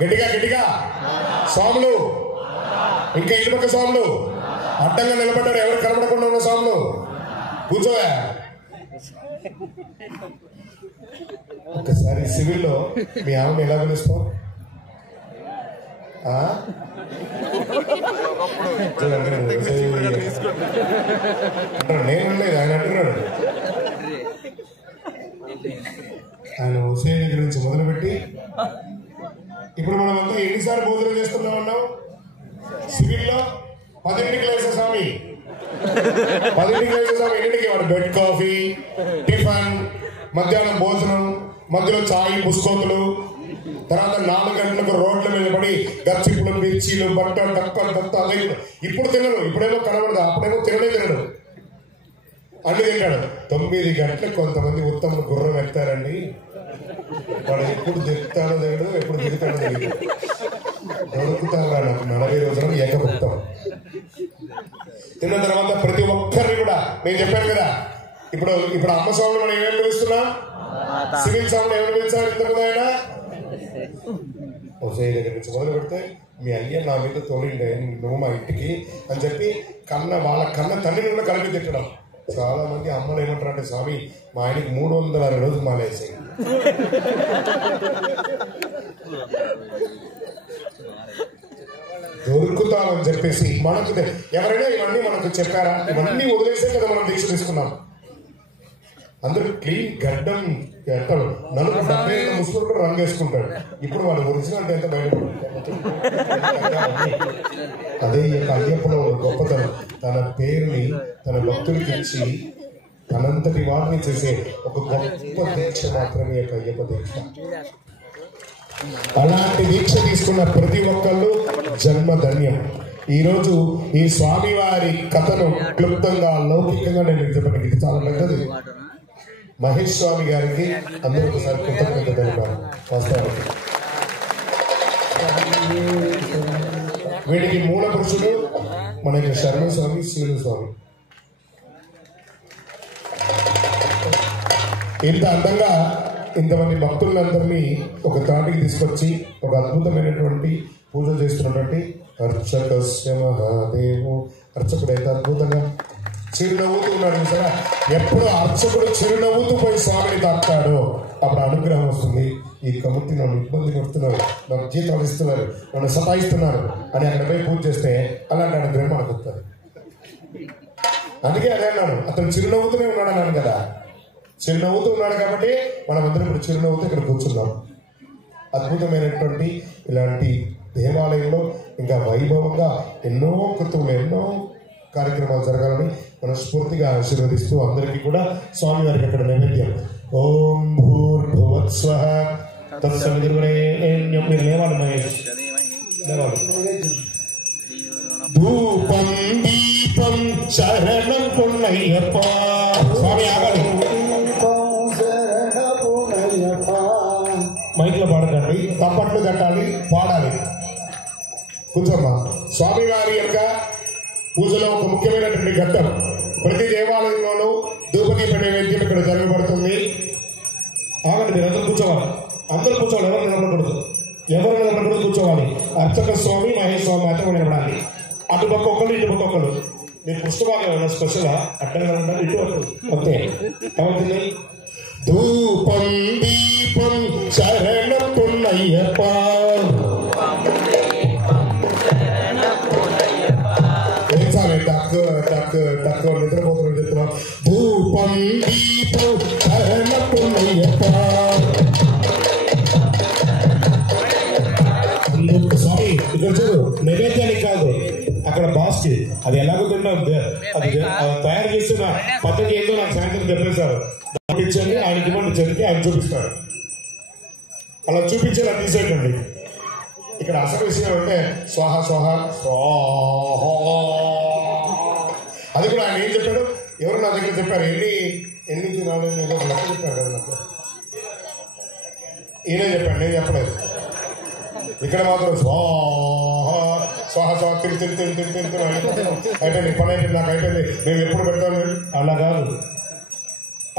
గట్టిగా స్వాములు. ఇంకా ఇంటి పక్క స్వాములు అడ్డంగా నిలబడ్డారు, ఎవరు కనబడకుండా ఉన్న స్వాములు. కూర్చోయా. ఒకసారి సివిల్లో మీ ఆమెను ఎలా పిలుస్తాం? నేను లేదు, ఆయన అంటున్నాడు. ఆయన హుసేన్ దగ్గర నుంచి మొదలుపెట్టి ఇప్పుడు మనం అంతా ఎన్నిసార్లు భోజనం చేస్తున్నాం అన్నాం? సివిల్లో 10ంటికి లేసే స్వామి, 10ంటికి లేసే స్వామి. ఎన్నింటికి? వాడు బెడ్ కాఫీ, టిఫిన్, మధ్యాహ్నం భోజనం, మధ్యలో చాయ్, పుస్తకోతులు. తర్వాత 4 గంటలకు రోడ్ల మీద పడి గచ్చిపులు, మిర్చీలు, బట్టలు, డక్కలు అదే. ఇప్పుడు తినరు, ఇప్పుడేమో కనబడదు, అప్పుడేమో తినడు, అన్ని తింటాడు. 9 గంటలకు కొంతమంది ఉత్తములు గుర్రం ఎక్కుతారండి. వాడు ఎప్పుడు దిగుతాడో తెలియదు, ఎప్పుడు దిగుతాడో తెలియదు. దొరుకుతాడు నాకు 40 రోజులు ఏకభుక్తం. తిన్న తర్వాత ప్రతి ఒక్కరిని కూడా నేను చెప్పాను కదా, ఇప్పుడు అమ్మ స్వామిని మనం ఏమేమి పిలుస్తున్నాం? సివిల్ స్వామిని ఎవరు పిలిచారు? ఇంతకుముందు ఆయన హుసేన్ దగ్గర నుంచి మొదలు పెడితే మీ అయ్య నా మీద తోలిండే నువ్వు మా ఇంటికి అని చెప్పి వాళ్ళ తండ్రిని కూడా కలిపి తిట్టడం. చాలా మంది అమ్మలు ఏమంటారు అంటే, స్వామి మా ఆయనకి 360 రోజులు మానేసాయి. దొరుకుతామని చెప్పేసి మనకు ఎవరైనా ఇవన్నీ మనకు చెప్పారా? ఇవన్నీ వదిలేసే కదా మనం దీక్ష తీసుకున్నాం. అందరూ క్లీన్ గడ్డం ఎట్టరు, 40-70 ముస్లింలు కూడా రంగు వేసుకుంటాడు. ఇప్పుడు వాళ్ళు ఒరిజినల్ ఎంత బయటపడుతుంది. అదే ఈ యొక్క అయ్యప్పలో గొప్పతనం, తన పేరుని తన భక్తులకి ఇచ్చి తనంతటి వారిని చేసే ఒక గొప్ప దీక్ష మాత్రమే యొక్క అయ్యప్ప దీక్ష. అలాంటి దీక్ష తీసుకున్న ప్రతి ఒక్కళ్ళు జన్మధన్యం. ఈరోజు ఈ స్వామివారి కథను క్లుప్తంగా లౌకికంగా నేను చెప్పడానికి ఇది చాలా పెద్దది. మహేష్ స్వామి గారికి అందరూ ఒకసారి కృతజ్ఞత తెలిపారు. వాస్తవానికి వీడికి మూల పురుషుడు మనకి శర్మ స్వామి, శ్రీను స్వామి. ఇంత అందంగా ఇంతమంది భక్తులందరినీ ఒక తాటికి తీసుకొచ్చి ఒక అద్భుతమైనటువంటి పూజలు చేస్తున్నటువంటి అర్చకస్య మహాదేవు, అర్చకుడు అయితే అద్భుతంగా చిరునవ్వుతూ ఉన్నాడు సరే. ఎప్పుడు అర్చకుడు చిరునవ్వుతూ పోయి స్వామిని తాకుతాడో అప్పుడు అనుగ్రహం వస్తుంది. ఈ కమిటీ నన్ను ఇబ్బంది కొడుతున్నారు, నాకు జీతాలు ఇస్తున్నారు, నన్ను సతాయిస్తున్నారు అని అక్కడ పోయి పూజ చేస్తే అలాంటి అనుగ్రహం మనకు వస్తుంది. అందుకే అదే అన్నాను, అతను చిరునవ్వుతూనే ఉన్నాడు అన్నాను కదా. చిరునవ్వుతూ ఉన్నాడు కాబట్టి మనమందరం ఇప్పుడు చిరునవ్వుతూ ఇక్కడ కూర్చున్నాం. అద్భుతమైనటువంటి ఇలాంటి దేవాలయంలో ఇంకా వైభవంగా ఎన్నో కృతువులు, ఎన్నో కార్యక్రమాలు జరగాలని మనస్ఫూర్తిగా ఆశీర్వదిస్తూ అందరికీ కూడా స్వామివారికి అక్కడ నైవేద్యం. ఓం భూర్భువస్వః తత్సవితుర్వరేణ్యం. మీరు లేవాలి మహేష్, లేవాలి. ధూపం దీపం శరణం పుణ్యప్ప. స్వామి ఆగాలి, మైక్లో పాడకండి, తప్పట్లు కట్టాలి, పాడాలి. కూర్చోమ్మా. స్వామివారి యొక్క పూజలో ఒక ముఖ్యమైనటువంటి ఘట్టం. ప్రతి దేవాలయంలోనూ ధూపదీప నైవేద్యం ఇక్కడ జరగబడుతుంది. ఆగండి, మీరు అందరూ కూర్చోవాలి, అందరూ కూర్చోవాలి, ఎవరు నిలబడకూడదు, ఎవరు నిలబడకూడదు, కూర్చోవాలి. అర్చక స్వామి, మహేష్ స్వామి మాత్రం నిలబడాలి. అటుపక్క ఒకళ్ళు, ఇటుపక్క ఒకళ్ళు. మీరు పుస్తకాలు ఏమన్నా స్పెషల్ అట్లా ఉంటారు, ఇటు అటు అంతే. ఏమవుతుంది? ధూపం దీపం శరణం పుణ్యప్ప. తక్కువ నిద్రపోతున్న చెప్తున్నాం. ధూపం దీపం శరణం పుణ్యప్ప. స్వామి ఇక్కడ చూడు, నైవేద్యానికి కాదు, అక్కడ బాస్కి అది ఎలాగో తిన్నాం, అది తయారు చేస్తున్న పద్ధతి ఏంటో నాకు సాయంత్రం చెప్పేశారు. ఇచ్చండి, ఆయనకి ఇవ్వండి, చదివి ఆయన చూపిస్తాడు. అలా చూపించేలా తీసేయండి. ఇక్కడ అసలు విషయం అంటే స్వాహ స్వాహ స్వాహ. అది కూడా ఆయన ఏం చెప్పాడు, ఎవరు నా దగ్గర చెప్పారు, ఎన్ని తినాలి ఏదో ఒక లెక్క చెప్పారు కదా నాకు. ఈయనే చెప్పాడు, నేను చెప్పలేదు. ఇక్కడ మాత్రం స్వాహ స్వాహ స్వాహ తిరిగి తిరిగి తిరిగి తిరిగి తిరిగి అయిపోయింది, పని అయిపోయింది, నాకు అయిపోయింది, మేము ఎప్పుడు పెడతాము. అలా కాదు.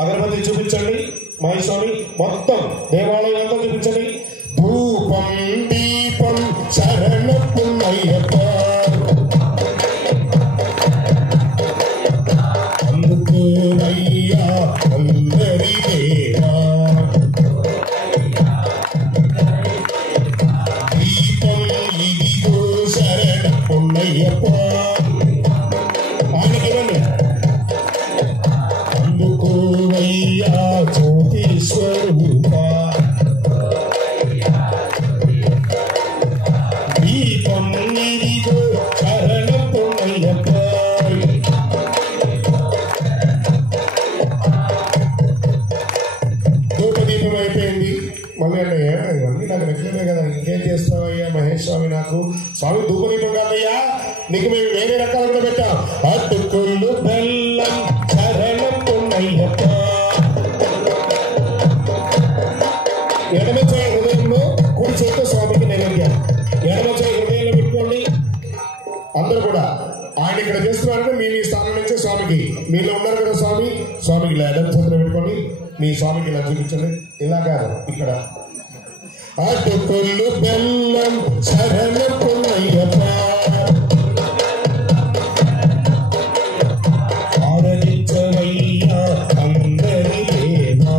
అగరబత్తి చూపించండి మహేష్ స్వామి, మొత్తం దేవాలయం అంతా చూపించండి. ధూపం దీపం శరణ పుణ్యప్ప. అందుకు అయ్యా అందరి దేవా, దీపం ఇదిగో శరణ పుణ్యప్ప. ఆయనకి ఇవ్వండి. అందుకు అయ్యా జ్యోతి స్వరూప, దీపం ఇదిగో శరణ పుణ్యప్ప. ధూపదీపం అయిపోయింది. మళ్ళీ అంటే ఇవన్నీ నాకు రెగ్యులరే కదా, ఇంకేం చేస్తావయ్యా మహేష్ స్వామి నాకు. స్వామి ధూపదీపం కాదయ్యా, నీకు మేము వేరే రకాలుగా పెట్టాం. అటుకులు బెల్లం శరణ పుణ్యప్ప. ఎడమ చేయి హృదయంలో, కుడి చేతితో స్వామికి నైవేద్యం. ఎడమ చేయి హృదయంలో పెట్టుకోండి. అందరూ కూడా ఆయన ఇక్కడ చేస్తున్నారంటే మీ స్థానం నుంచే స్వామికి, మీలో ఉన్నారు కదా స్వామి, స్వామికి ఇలా ఎడమ చేతిలో పెట్టుకోండి. మీ స్వామికి ఇలా చూపించండి. ఇలా కాదు, ఇక్కడ అటుకులు బెల్లం శరణపున్నయ్యప్ప ఆరగించవయ్యా అందరి దేవా.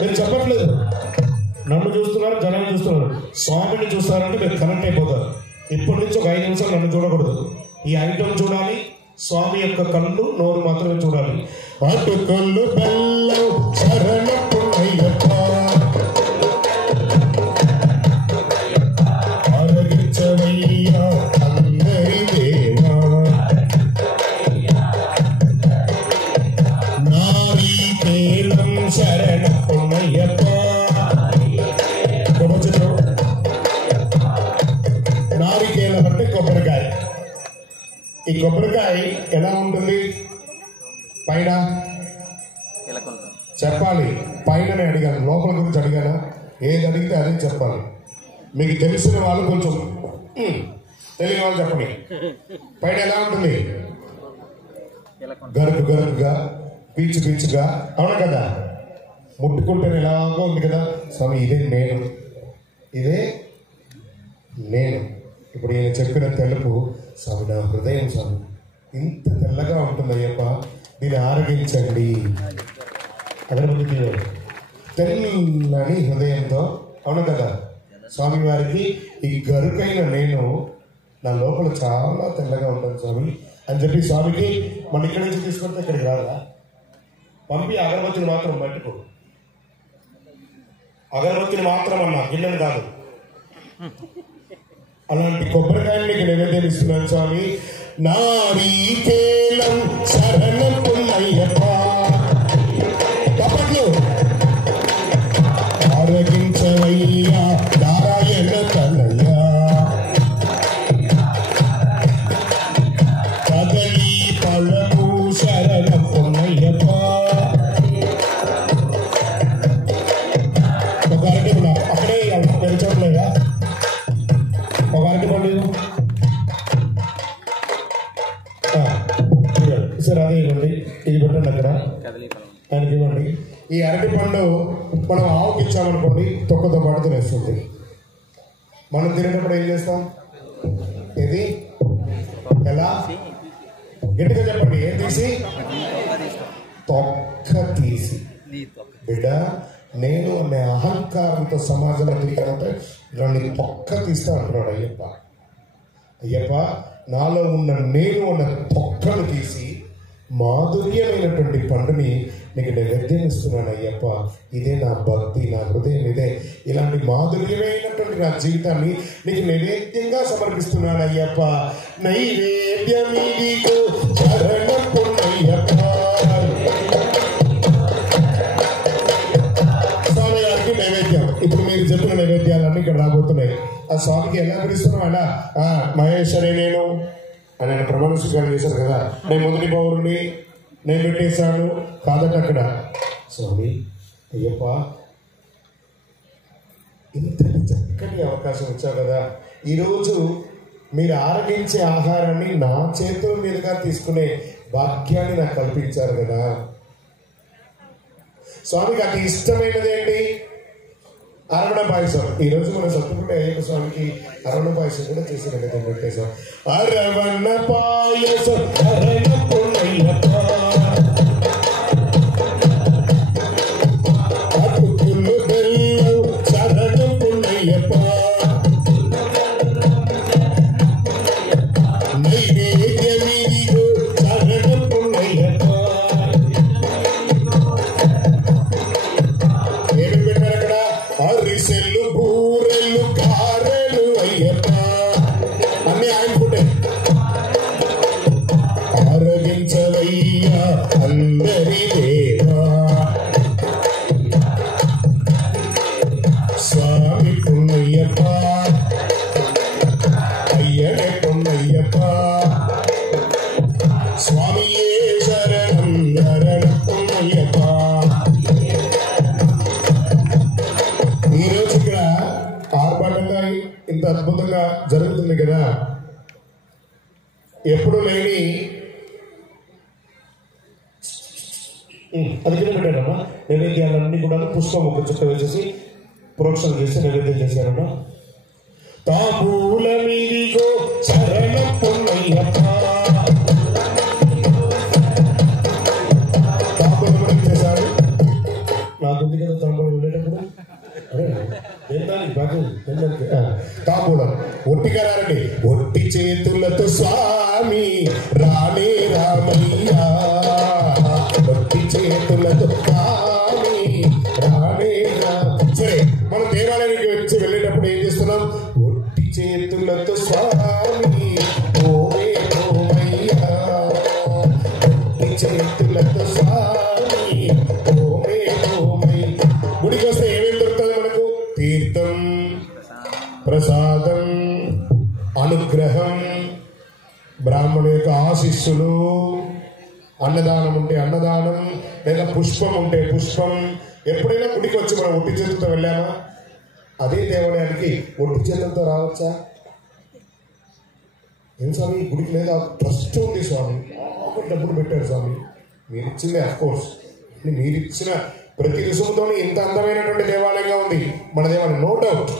మీరు చెప్పట్లేదు, నన్ను చూస్తున్నారు, జనాన్ని చూస్తున్నారు. స్వామిని చూస్తారంటే మీరు కనెక్ట్ అయిపోతారు. ఇప్పటి నుంచి ఒక 5 నిమిషాలు నన్ను చూడకూడదు. ఈ ఐటమ్ చూడాలి, స్వామి యొక్క కళ్ళు నోరు మాత్రమే చూడాలి. అటుకులు బెల్లం శరణపున్నయ్యప్ప ఆరగించవయ్యా అందరి దేవా. నారీకేలం శరణపున్నయ్యప్ప. నారికేలం అంటే కొబ్బరికాయ. ఈ కొబ్బరికాయ ఎలా ఉంటుంది? పైన చెప్పాలి. పైన అడిగాను, లోపల గురించి అడిగానా? ఏది అడిగితే అదే చెప్పాలి. మీకు తెలిసిన వాళ్ళు కొంచెం తెలియని వాళ్ళు చెప్పండి. పైన ఎలా ఉంటుంది? గరుకు గరుకుగా, పీచు పీచుగా, అవును కదా? ముట్టుకుంటే ఎలాగో ఉంది కదా. స్వామి ఇదే నేను, ఇదే నేను. ఇప్పుడు ఈయన చెప్పిన తెలుపు స్వామి నా హృదయం స్వామి ఇంత తెల్లగా ఉంటుంది అయ్యప్ప, దీన్ని ఆరగించండి. అగరబత్తి తెల్లని హృదయంతో, అవును కదా? స్వామి వారికి ఈ గరుకైన నేను నా లోపల చాలా తెల్లగా ఉంటుంది స్వామి అని చెప్పి స్వామికి మన ఇక్కడి నుంచి తీసుకొస్తే ఇక్కడికి రాదా? పంపి అగరబత్తిని మాత్రం పట్టుకో. అగరబత్తిని మాత్రం అన్నా, గిన్నెను కాదు. అలాంటి కొబ్బరికాయలు నీకు నైవేద్యం ఇస్తున్నాను స్వామి. నారీకేలం శరణపున్నయ్యప్ప. తప్పట్లు ఆరగించవయ్యా నారాయణ తనయ్యా. కదలి పలము శరణపున్నయ్యప్ప. ఒక అరటి అక్కడే పెంచట్లేదా? ఒక అరటి పండు సార్, అదే ఇవ్వండి. ఇది పెట్టండి అక్కడ, ఆయనకి ఇవ్వండి. ఈ అరటి పండు మనం ఆవుకి ఇచ్చామనుకోండి, తొక్కతో పాటు తినేస్తుంది. మనం తినేటప్పుడు ఏం చేస్తాం? ఇది ఎలా? గట్టిగా చెప్పండి. ఏం తీసి? తొక్క తీసి. బిడ్డ, నేను అనే అహంకారంతో సమాజంలో తిరిగానంటే నన్ను తొక్క తీస్తా అంటున్నాడు అయ్యప్ప. అయ్యప్ప, నాలో ఉన్న నేను అన్న తొక్కను తీసి మాధుర్యమైనటువంటి పండుని నీకు నైవేద్యం ఇస్తున్నాను అయ్యప్ప. ఇదే నా భక్తి, నా హృదయం ఇదే. ఇలాంటి మాధుర్యమైనటువంటి నా జీవితాన్ని నీకు నైవేద్యంగా సమర్పిస్తున్నాను అయ్యప్ప. నైవేద్యమిదిగో శరణపున్నయ్యప్ప. స్వామి గారికి నైవేద్యం. ఇప్పుడు మీరు చెప్పిన నైవేద్యాలన్నీ ఇక్కడ రాబోతున్నాయి. ఆ స్వామికి ఎలా పిలుస్తున్నాం? అలా మహేశ్వరి నేను అని ఆయన ప్రమాణ స్వీకారం చేశారు కదా. నేను మొదటి పౌరుని, నేను పెట్టేశాను కాదట అక్కడ. స్వామి అయ్యప్ప, ఇంతటి చక్కటి అవకాశం ఇచ్చావు కదా. ఈరోజు మీరు ఆరగించే ఆహారాన్ని నా చేతుల మీదుగా తీసుకునే భాగ్యాన్ని నాకు కల్పించారు కదా. స్వామికి అతి ఇష్టమైనది ఏంటి? అరవణ పాయసం. ఈరోజు మన సత్తుకుంటే అయ్యప్ప స్వామికి అరవణ పాయసం కూడా చేసి నైవేద్యం పెట్టేశాం. అరవణ పాయసం శరణపున్నయ్యప్ప. అటుకులు బెల్లం శరణపున్నయ్యప్ప. నైవేద్యమిదిగో శరణపున్నయ్యప్ప. ఏమి పెట్టారు అక్కడ? అరిసెలు, బూరెలు, కారెలు అయ్యప్ప. అన్నీ ఆయన పుట్టే. ఆరగించవయ్యా అందరి దేవా. స్వామి పున్నయ్యప్ప, అయ్యనే పున్నయ్యప్ప. స్వామియే శరణం శరణ పున్నయ్యప్ప. ఈరోజు ఇక్కడ ఆర్భాటంగా ఇంత అద్భుతంగా జరుగుతుంది కదా. ఎప్పుడు లేని అది కింద పెట్టారమ్మా. నైవేద్యాలన్నీ కూడా పుష్పం ఒక చుట్ట వేసేసి ప్రోక్షణ చేసి నైవేద్యం చేశారన్న. తాంబూలమిదిగో శరణ పొన్నయ్యప్ప, తాంబూలం ఇచ్చేశారు. నాకుంది కదా తాంబూలం వెళ్ళేటప్పుడు, తాంబూలం ఒట్టిగా రండి. ఒట్టి చేతులతో స్వామి రానే రామయ్యా, ఒట్టి చేతులతో స్వామి రానే రా. సరే, మనం దేవాలయానికి వచ్చి వెళ్ళేటప్పుడు ఏం చేస్తున్నాం? ఒట్టి చేతులతో స్వామి ఓమే ఓమయ్యా, ఒట్టి చేతులతో స్వామి ఓమే ఓమయ్య. గుడికి వస్తే ఏమేమి దొరుకుతుంది మనకు? తీర్థం, ప్రసాదం, అనుగ్రహం, బ్రాహ్మణుల యొక్క ఆశీస్సులు, అన్నదానం ఉంటే అన్నదానం, లేదా పుష్పం ఉంటే పుష్పం. ఎప్పుడైనా గుడికి వచ్చి మనం ఒట్టి చేతులతో వెళ్ళామా? అదే దేవాలయానికి ఒట్టి చేతులతో రావచ్చా? ఏం స్వామి గుడికి లేదా ట్రస్ట్ ఉంది స్వామి, డబ్బులు పెట్టారు స్వామి. మీరు ఇచ్చిందే అఫ్కోర్స్, మీరు ఇచ్చిన ప్రతి రుసుముతో ఇంత అందమైనటువంటి దేవాలయంగా ఉంది మన దేవాలయం, నో డౌట్.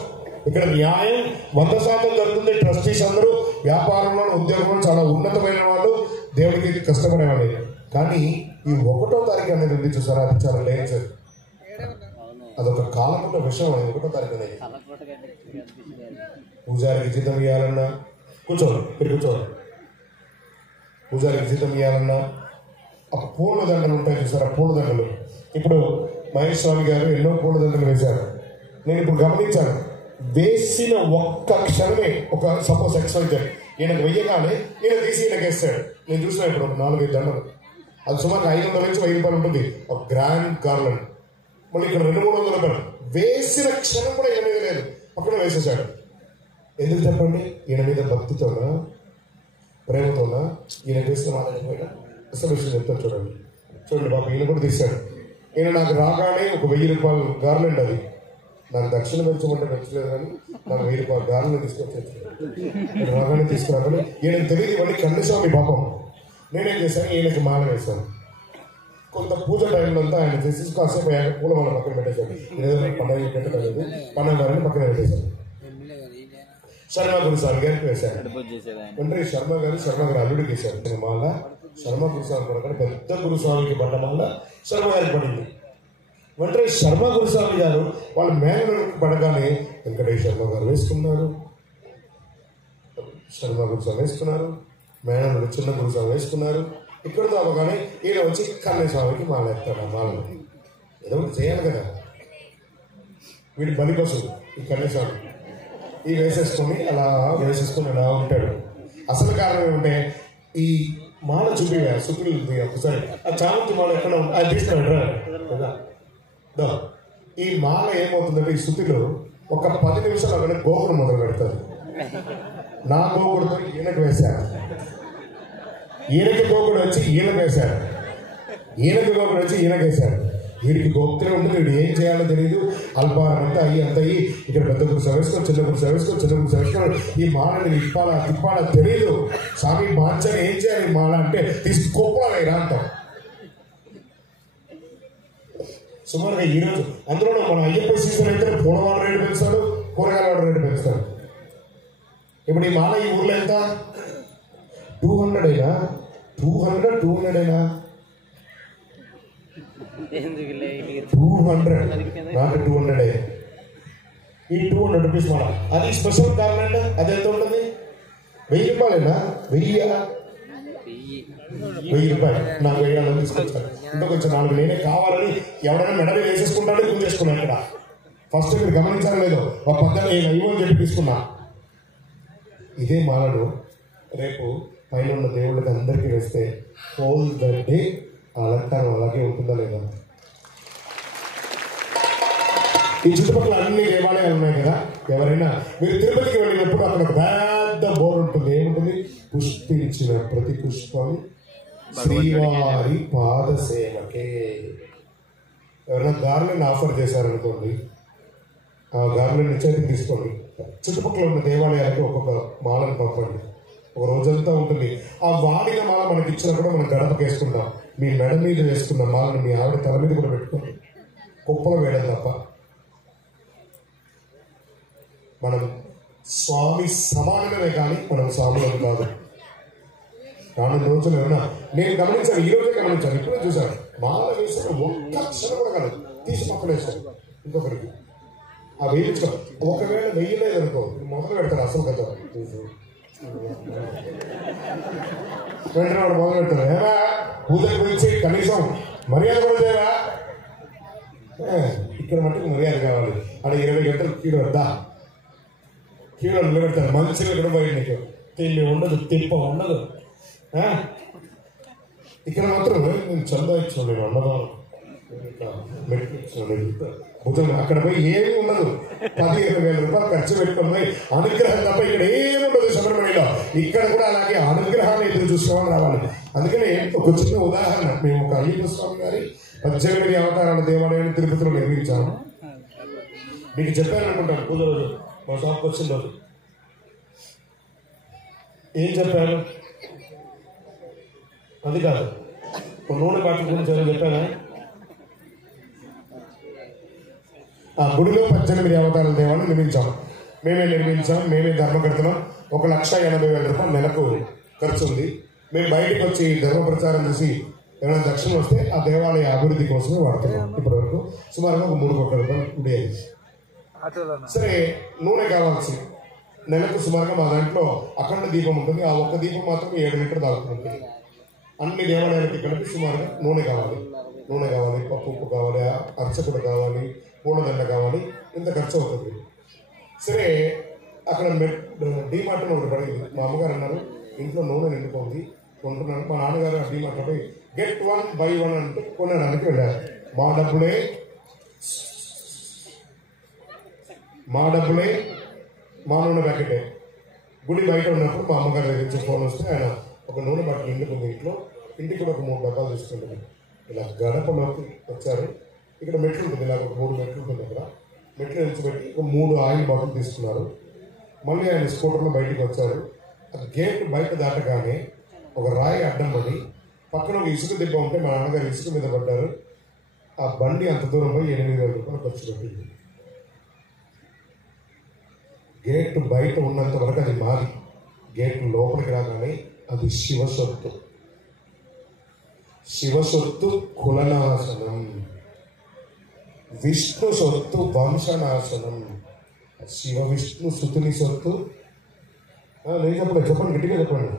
ఇక్కడ న్యాయం 100% జరుగుతుంది. ట్రస్టీస్ అందరూ వ్యాపారంలో ఉద్యోగంలో చాలా ఉన్నతమైన వాళ్ళు, దేవుడికి కష్టపడేవాళ్ళు. కానీ ఈ 1వ తారీఖు అనేది ఉంది చూసారా, అది చాలా లేదు సార్. అదొక కాలపుట విషయం. 1వ తారీఖు అనేది పూజారికి జీతం ఇవ్వాలన్నా కూర్చోండి, మీరు కూర్చోండి. పూజారికి జీతం ఇవ్వాలన్నా ఆ పూల దండలు ఉంటాయి చూసారా, పూల దండలు. ఇప్పుడు మహేష్ స్వామి గారు ఎన్నో పూల దండలు వేశారు. నేను ఇప్పుడు గమనించాను, వేసిన ఒక్క క్షణమే ఒక సపోజ్ ఎక్స్‌వైజెడ్ ఈయనకు వెయ్యగానే ఈయన తీసి ఈయనకి వేస్తాడు. నేను చూసిన ఇప్పుడు ఒక 4-5 దండలు, అది సుమారు 500 నుంచి 1000 రూపాయలు ఉంటుంది ఒక గ్రాండ్ గార్లెండ్. మళ్ళీ ఇక్కడ 200-300 రూపాయలు. వేసిన క్షణం కూడా ఈయన మీద లేదు, పక్కన వేసేసాడు. ఎందుకు చెప్పండి? ఈయన మీద భక్తితోనా ప్రేమతోనా ఈయన వేసిన మాట్లాడిపోయినా అసలు విషయం చెప్తాను. చూడండి చూడండి బాబు, ఈయన కూడా తీశాడు. ఈయన నాకు రాగానే ఒక 1000 రూపాయలు గార్లెండ్, అది నాకు దక్షిణ పెంచమంటే పెంచలేదు, కానీ నాకు 1000 రూపాయలు గార్లెండ్ తీసుకొచ్చి రాగానే తీసుకురాగానే ఈయనకు తెలియదు ఇవన్నీ కన్యస్వామి పాపం. నేనేం చేశాను, ఈయనకి మాల వేశాను. కొంత పూజ టైంలో అంతా ఆయన చేసి కాసేపు పూల మాల పక్కన పెట్టేశాడు. ఏదైనా పండుగ పెట్టలేదు, పండుగ గారిని పక్కన పెట్టేశాను. శర్మ గురుస్వామి గారికి వేశారు. అంటే శర్మ గారు అల్లుడికి వేశారు మాల. శర్మ గురుస్వామి పడగానే పెద్ద గురుస్వామికి పడ్డ మాల శర్మ గారికి పడింది. వెంటనే శర్మ గురుస్వామి గారు వాళ్ళ మేనలకు పడగానే వెంకటేశ్వర శర్మ గారు వేసుకున్నారు, శర్మ గురుస్వామి వేసుకున్నారు, మేనలు చిన్న గురుస్వామి వేసుకున్నారు. ఇక్కడితో అవ్వగానే ఈయన వచ్చి కన్యస్వామికి మాల ఎత్తాడు. ఆ మాలను ఏదో ఒకటి చేయాలి కదా, వీడి బలి పశువు ఈ కన్యస్వామి. ఈ వేసేసుకొని అలా అలా ఉంటాడు. అసలు కారణం ఏమంటే ఈ మాల చూపివా సుఖులు ఒకసారి ఆ చామంతి మాల ఎక్కడ అది తీసుకున్నాడు కదా. ఈ మాల ఏమవుతుందంటే ఈ శృతిలో ఒక 10 నిమిషాలు అక్కడ గోకుడు మొదలు పెడతారు. నా గోకుడుతో ఈయనకు వేశారు, ఈయనకి గోకుడు వచ్చి ఈయనకు వేశారు, ఈయనకి గోకుడు వచ్చి ఈయనకు వేశారు. వీడికి గోప్తే ఉంటుంది, వీడు ఏం చేయాలో తెలియదు. అల్పారం అంతా అయ్యి ఇక్కడ పెద్ద గురుసు వేసుకో, చిన్న గురుసు వేసుకో. ఈ మాలని తిప్పాలా తెలియదు. స్వామి మార్చని ఏం చేయాలి మాల అంటే తీసుకోవాలి రా అంటాం. సుమారుగా ఈరోజు అందులో మన అయ్యప్ప సీజన్ అయితే పూలవాడ రేటు పెంచుతాడు, కూరగాయల రేటు పెంచుతాడు. ఇప్పుడు ఈ మాల ఈ ఊర్లో ఎంత? 200 అయినా 200 అయినా 200 నాట్ 200. ఈ 200 రూపీస్ మాల అది స్పెషల్ గార్మెంట్. అది ఎంత ఉంటుంది? 1000 రూపాయలేనా? 1000 రూపాయలు నాకు వేయాలని తీసుకొచ్చాను. ఇంకా కొంచెం 4 నేనే కావాలని ఎవరైనా మెడలు వేసేసుకుంటాడో గుంజేసుకున్నాను. ఇక్కడ ఫస్ట్ మీరు గమనించాలి లేదో, ఒక పక్కన ఇవ్వని చెప్పి తీసుకున్నా. ఇదే మాలను రేపు పైన ఉన్న దేవుళ్ళకి అందరికీ వేస్తే హోల్ ద డే అలంకారం అలాగే ఉంటుందా లేదా? ఈ చుట్టుపక్కల అన్ని దేవాలయాలు ఉన్నాయి కదా. ఎవరైనా మీరు తిరుపతికి వెళ్ళినప్పుడు అక్కడ ఒక పెద్ద బోర్డు ఉంటుంది. ఏముంటుంది? పుష్పించిన ప్రతి పుష్పం శ్రీవారి పాద సేవకే. ఎవరైనా గార్లెండ్ ఆఫర్ చేశారనుకోండి, ఆ గార్లెండ్ చేతికి తీసుకోండి. చుట్టుపక్కల ఉన్న దేవాలయాలకు ఒక్కొక్క మాలను పంపండి. ఒక రోజంతా ఉంటుంది. ఆ వాడిన మాల మనకి ఇచ్చినప్పుడు మనం గడపకి వేసుకుంటాం. మీ మెడ మీద వేసుకున్న మాలను మీ ఆవిడ తల మీద కూడా పెట్టుకోండి. కుప్పలు వేయడం తప్ప. మనం స్వామి సమానమే కానీ మనం స్వాములకు కాదు. రాను రోజులు ఏమన్నా నేను గమనించాను, ఈ రోజే గమనించాను, ఇప్పుడే చూశాను. మాల వేసిన ఒక్క క్షణం కూడా కాదు, తీసి పక్కన వేశాను ఇంకొకరికి. ఆ వేయించుకో, ఒకవేళ వెయ్యలేదనుకో మొదలు పెడతారు అసలు కదా. వెంటనే వాడు మొదలు పెడతారు, ఏమా పూజల గురించి కనీసం మర్యాద కూడా చేయవా? ఇక్కడ మట్టుకు మర్యాద కావాలి. అక్కడ 20 గంటలు కీడు వద్దా, కీడు నిలబెడతారు. మంచిగా కూడా బయట నీకు తిండి ఉండదు, తిప్ప ఉండదు. ఇక్కడ మాత్రం నేను చందా ఇచ్చాను, నేను అన్నదానం భుజం అక్కడ పోయి ఏమీ ఉండదు. 15,000 రూపాయలు ఖర్చు పెట్టుకుని పోయి అనుగ్రహం తప్ప ఇక్కడ ఏమి ఉండదు శబరిమలలో. ఇక్కడ కూడా అలాగే అనుగ్రహాన్ని ఎదురు చూసుకోవాలని రావాలి. అందుకని ఒక చిన్న ఉదాహరణ, మేము ఒక అయ్యప్ప స్వామి గారి 18 అవతారాల దేవాలయాన్ని తిరుపతిలో నిర్మించాము. మీకు చెప్పాను అనుకుంటాను పూజ రోజు మా షాప్కి వచ్చిన రోజు. ఏం చెప్పాను? అది కాదు, నూనె బాటిల్ గురించి ఏమైనా చెప్పానా? ఆ గుడిలో 18 అవతారాల దేవాలయం నిర్మించాం. మేమే ధర్మకర్తలం. 1,80,000 రూపాయలు నెలకు ఖర్చు ఉంది. మేము బయటకు వచ్చి ధర్మ ప్రచారం చేసి ఏమైనా దక్షిణ వస్తే ఆ దేవాలయ అభివృద్ధి కోసమే వాడుతున్నాం. ఇప్పటి వరకు సుమారుగా 3 కోట్ల రూపాయలు ఉండేది. సరే, నూనె కావాల్సి నెలకు సుమారుగా మా దాంట్లో అఖండ దీపం ఉంటుంది. ఆ ఒక్క దీపం మాత్రం 7 లీటర్ తాగుతుంది. అన్ని దేవాలయాలకి కలిపి సుమారుగా నూనె కావాలి, పప్పు ఉప్పు కావాలి, అర్చకుడు కావాలి, పూలదండ కావాలి, ఇంత ఖర్చు అవుతుంది. సరే, అక్కడ డీమార్ట్ ఒకటి పడింది. మా అమ్మగారు అన్నారు, ఇంట్లో నూనె నిండుకుంది కొంటున్నాను. మా నాన్నగారు ఆ డీమార్ట్ పై get 1 buy 1 అంటే కొనడానికి వెళ్ళారు. మా డబ్బులే మా నూనె ప్యాకెటే. గుడి బయట ఉన్నప్పుడు మా అమ్మగారి దగ్గర నుంచి ఫోన్ వస్తే ఆయన ఒక నూనె బట్టలు నిండుకుంది ఇంట్లో. ఇంటికి కూడా ఒక 3 డబ్బాలు తీసుకుంటుంది. ఇలా గడపలోకి వచ్చారు. ఇక్కడ మెట్లు ఉంటుంది, ఇలా ఒక 3 మెట్లు ఉంటుంది. అక్కడ మెట్లు నిలిచిపెట్టి ఒక 3 ఆయిల్ బాటిల్ తీసుకున్నారు. మళ్ళీ ఆయన స్కూటర్లో బయటికి వచ్చారు. ఆ గేట్ బయట దాటగానే ఒక రాయి అడ్డం పడి పక్కన ఒక ఇసుక దిబ్బ ఉంటే మా నాన్నగారు ఇసుక మీద పడ్డారు. ఆ బండి అంత దూరం పోయి 8,000 రూపాయలు ఖర్చు పెట్టింది. గేట్ బయట ఉన్నంత వరకు అది మాది, గేట్ లోపలికి రాగానే అది శివసొత్తు కులనాశనం, విష్ణు సొత్తు వంశనాశనం. శివ విష్ణు సుతుని సొత్తు నేను చెప్పండి గట్టిగా చెప్పండి.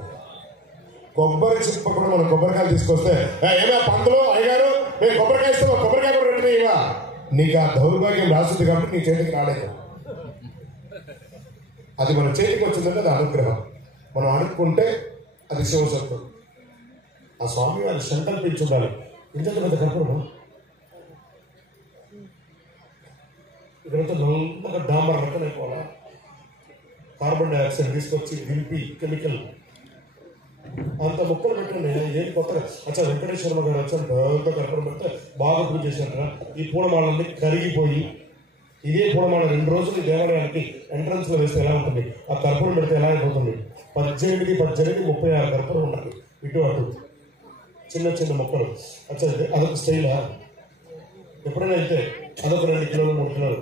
కొబ్బరి చిప్ప కూడా మనం కొబ్బరికాయలు తీసుకొస్తే ఏమైనా పందులు అయ్యారు మేము కొబ్బరికాయ ఇస్తాం, కొబ్బరికాయ కూడా రెడ్డి ఇవా, నీకు ఆ దౌర్భాగ్యం రాస్తుంది కాబట్టి నీ చేతికి రాలేదు. అది మన చేతికి వచ్చిందంటే అది అనుగ్రహం. మనం అనుకుంటే అది శివసత్తు. ఆ స్వామి వారి సంకల్పించి ఉండాలి. ఇంత పెద్ద కర్పూరం ఇక్కడంతా నల్లగా డాంబర్ లెక్కలైపోవాలా, కార్బన్ డైఆక్సైడ్ తీసుకొచ్చి దింపి కెమికల్ అంత మొక్కలు పెట్టండి. ఏం కొత్తగా అచ్చా వెంకటేశ్వర గారు వచ్చాను పెద్ద కర్పూరం పెడితే బాగా పూజ చేసినట్రా. ఈ పూలమాలన్నీ కరిగిపోయి ఇదే పూలమాల 2 రోజులు దేవాలయానికి ఎంట్రన్స్ లో వేస్తే ఎలా ఉంటుంది, ఆ కర్పూరం పెడితే ఎలా అయిపోతుంది. 18, 36 కర్పూరం ఉండాలి ఇటు అటు, చిన్న మొక్కలు. అచ్చా అదొక స్టైలా? ఎప్పుడైనా అయితే అదొక 2 కిలోలు 3 కిలోలు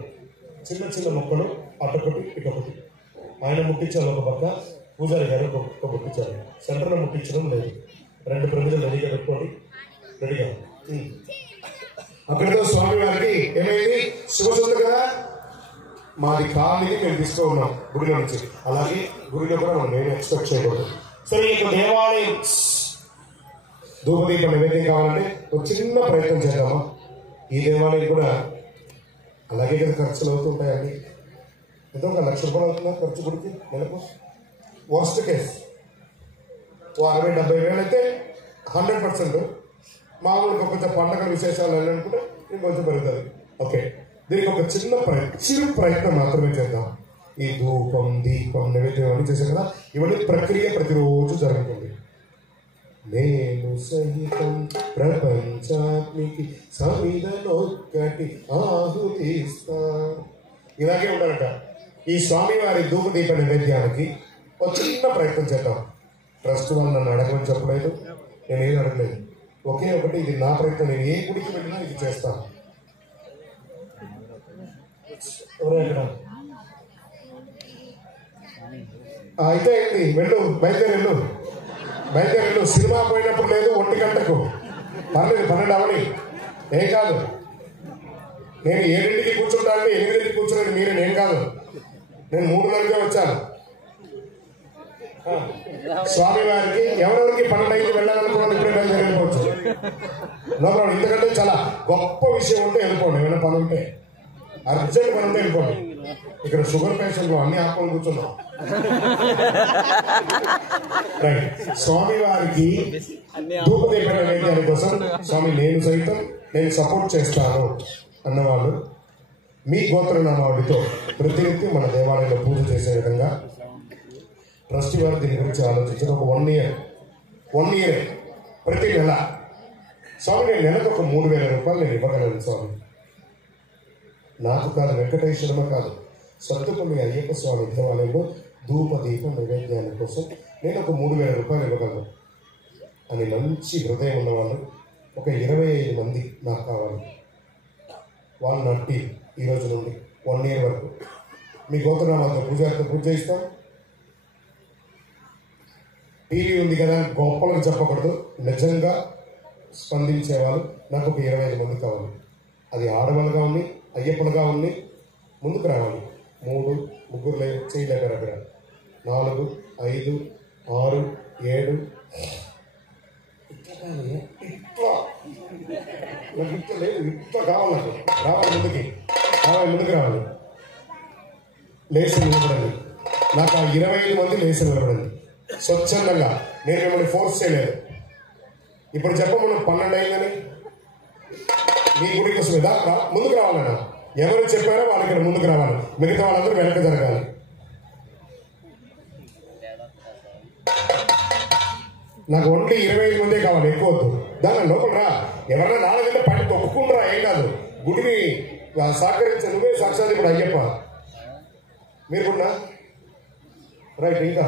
చిన్న మొక్కలు, అటొకటి ఇటొకటి. ఆయన ముట్టించాలి ఒక పక్క, పూజారి గారు ఒక ముట్టించాలి. సెంటర్లో ముట్టించడం లేదు. 2 ప్రమిదలు రెడీగా పెట్టుకోండి. రెడీగా అక్కడితో స్వామి వారికి ఏమైంది, శివసొత్తు కదా, మాది కాలనీకి మేము తీసుకున్నాం గుడిలో నుంచి. అలాగే గుడిలో కూడా మనం నేను ఎక్స్పెక్ట్ చేయకూడదు. సరే, ఇక దేవాలయం ధూపదీప నైవేద్యం కావాలంటే ఒక చిన్న ప్రయత్నం చేద్దామా. ఈ దేవాలయం కూడా అలాగే కదా ఖర్చులు అవుతుంటాయండి. ఎంతో 1,00,000 రూపాయలు అవుతుందా ఖర్చు గుడికి నెలకు? వర్స్ట్ కేస్ 60,000-70,000 అయితే 100%. మామూలుగా కొంచెం పండగ విశేషాలు అనుకుంటే ఇంకొంచెం పెరుగుతుంది. ఓకే, దీనికి ఒక చిన్న ప్రయత్నం మాత్రమే చేద్దాం. ఈ ధూపం దీపం నైవేద్యం అన్నీ చేసాం కదా, ఇవన్నీ ప్రక్రియ ప్రతిరోజు జరుగుతుంది. నేను సహితం ప్రపంచానికి సమిధనొక్కటి ఆహుతిస్తా. ఇలాగే ఉండాలట. ఈ స్వామివారి ధూప దీప నైవేద్యానికి ఒక చిన్న ప్రయత్నం చేద్దాం. ట్రస్ట్ వాళ్ళు నన్ను అడగమని చెప్పలేదు, నేనేది అడగలేదు. ఒకే ఒకటి, ఇది నా ప్రయత్నం. నేను ఏ గుడికి వెళ్ళినా ఇది చేస్తాను. అయితే ఏంటి వెళ్ళు, బయలుదేరు. సినిమా పోయినప్పుడు లేదు 1 గంటకు, పర్లేదు 12 అవని, ఏం కాదు. నేను 7ంటికి కూర్చుంటాను, 8ంటికి కూర్చున్నది మీరే, నేను కాదు. నేను 3:30కే వచ్చాను. స్వామి వారికి ఎవరెవరికి 12 వెళ్ళాలనుకున్నది ఇప్పుడే వెళ్ళిపోవచ్చు. లోపల ఇంతకంటే చాలా గొప్ప విషయం ఉంటే వెళ్ళిపోండి. ఏమైనా పని ఉంటే, అర్జెంట్ పని ఉంటే వెళ్ళిపోండి. ఇక్కడ షుగర్ పేషెంట్లు అన్ని ఆపుకొని కూర్చున్నాం. రైట్. స్వామి వారికి ధూపదీపం నైవేద్యాల కోసం స్వామి నేను సపోర్ట్ చేస్తాను అన్నవాళ్ళు మీ గోత్రనామావళితో ప్రతినిత్యం మన దేవాలయంలో పూజ చేసే విధంగా ట్రస్టీ వారు దీని గురించి ఆలోచించిన ఒక 1 ఇయర్ ప్రతి నెల స్వామి నేను నెలకు ఒక 3,000 రూపాయలు నేను ఇవ్వగలను స్వామి. నాకు కాదు, వెంకటేశ్వరమ కాదు, సత్తుపల్లి అయ్యప్ప స్వామి దేవాలయంలో ధూపదీపం నైవేద్యాల కోసం నేను ఒక 3,000 రూపాయలు ఇవ్వగలను అని మంచి హృదయం ఉన్నవాళ్ళు ఒక 25 మంది నాకు కావాలి. వాళ్ళు నా టీం. ఈరోజు నుండి 1 ఇయర్ వరకు మీ గోత్రనామాలతో పూజ చేయిస్తాం. టీవీ ఉంది కదా గొప్పలకు చెప్పకూడదు, నిజంగా స్పందించేవాళ్ళు నాకు ఒక 25 మంది కావాలి. అది ఆడవాళ్ళుగా ఉంది, అయ్యప్పలుగా ఉంది. ముందుకు రావాలి. 3 ముగ్గురు చేయలేరు. అక్కడ 4 5 6 7 ఇట్లా లేదు, ఇట్లా కావాలి. నాకు రావాలి, ముందుకు రావాలి. లేచి నిలబడండి. నాకు ఆ 25 మంది లేచి నిలబడండి స్వచ్ఛందంగా. నేను మిమ్మల్ని ఫోర్స్ చేయలేదు. ఇప్పుడు చెప్పమను 12 అయిందని మీ గుడి కోసమే ముందుకు రావాలన్నా. ఎవరు చెప్పారో వాళ్ళు ఇక్కడ ముందుకు రావాలి, మిగతా వాళ్ళందరూ వెనక జరగాలి. నాకు ఓన్లీ 25 మందే కావాలి, ఎక్కువ వద్దు. దాని లోపల రా. ఎవరైనా 4 గంటల పట్టి తొక్కుకుంటారా, ఏం కాదు. గుడిని సహకరించే నువ్వే సాక్షాత్ ఇప్పుడు అయ్యప్ప. మీరు కూడా రైట్. ఇంకా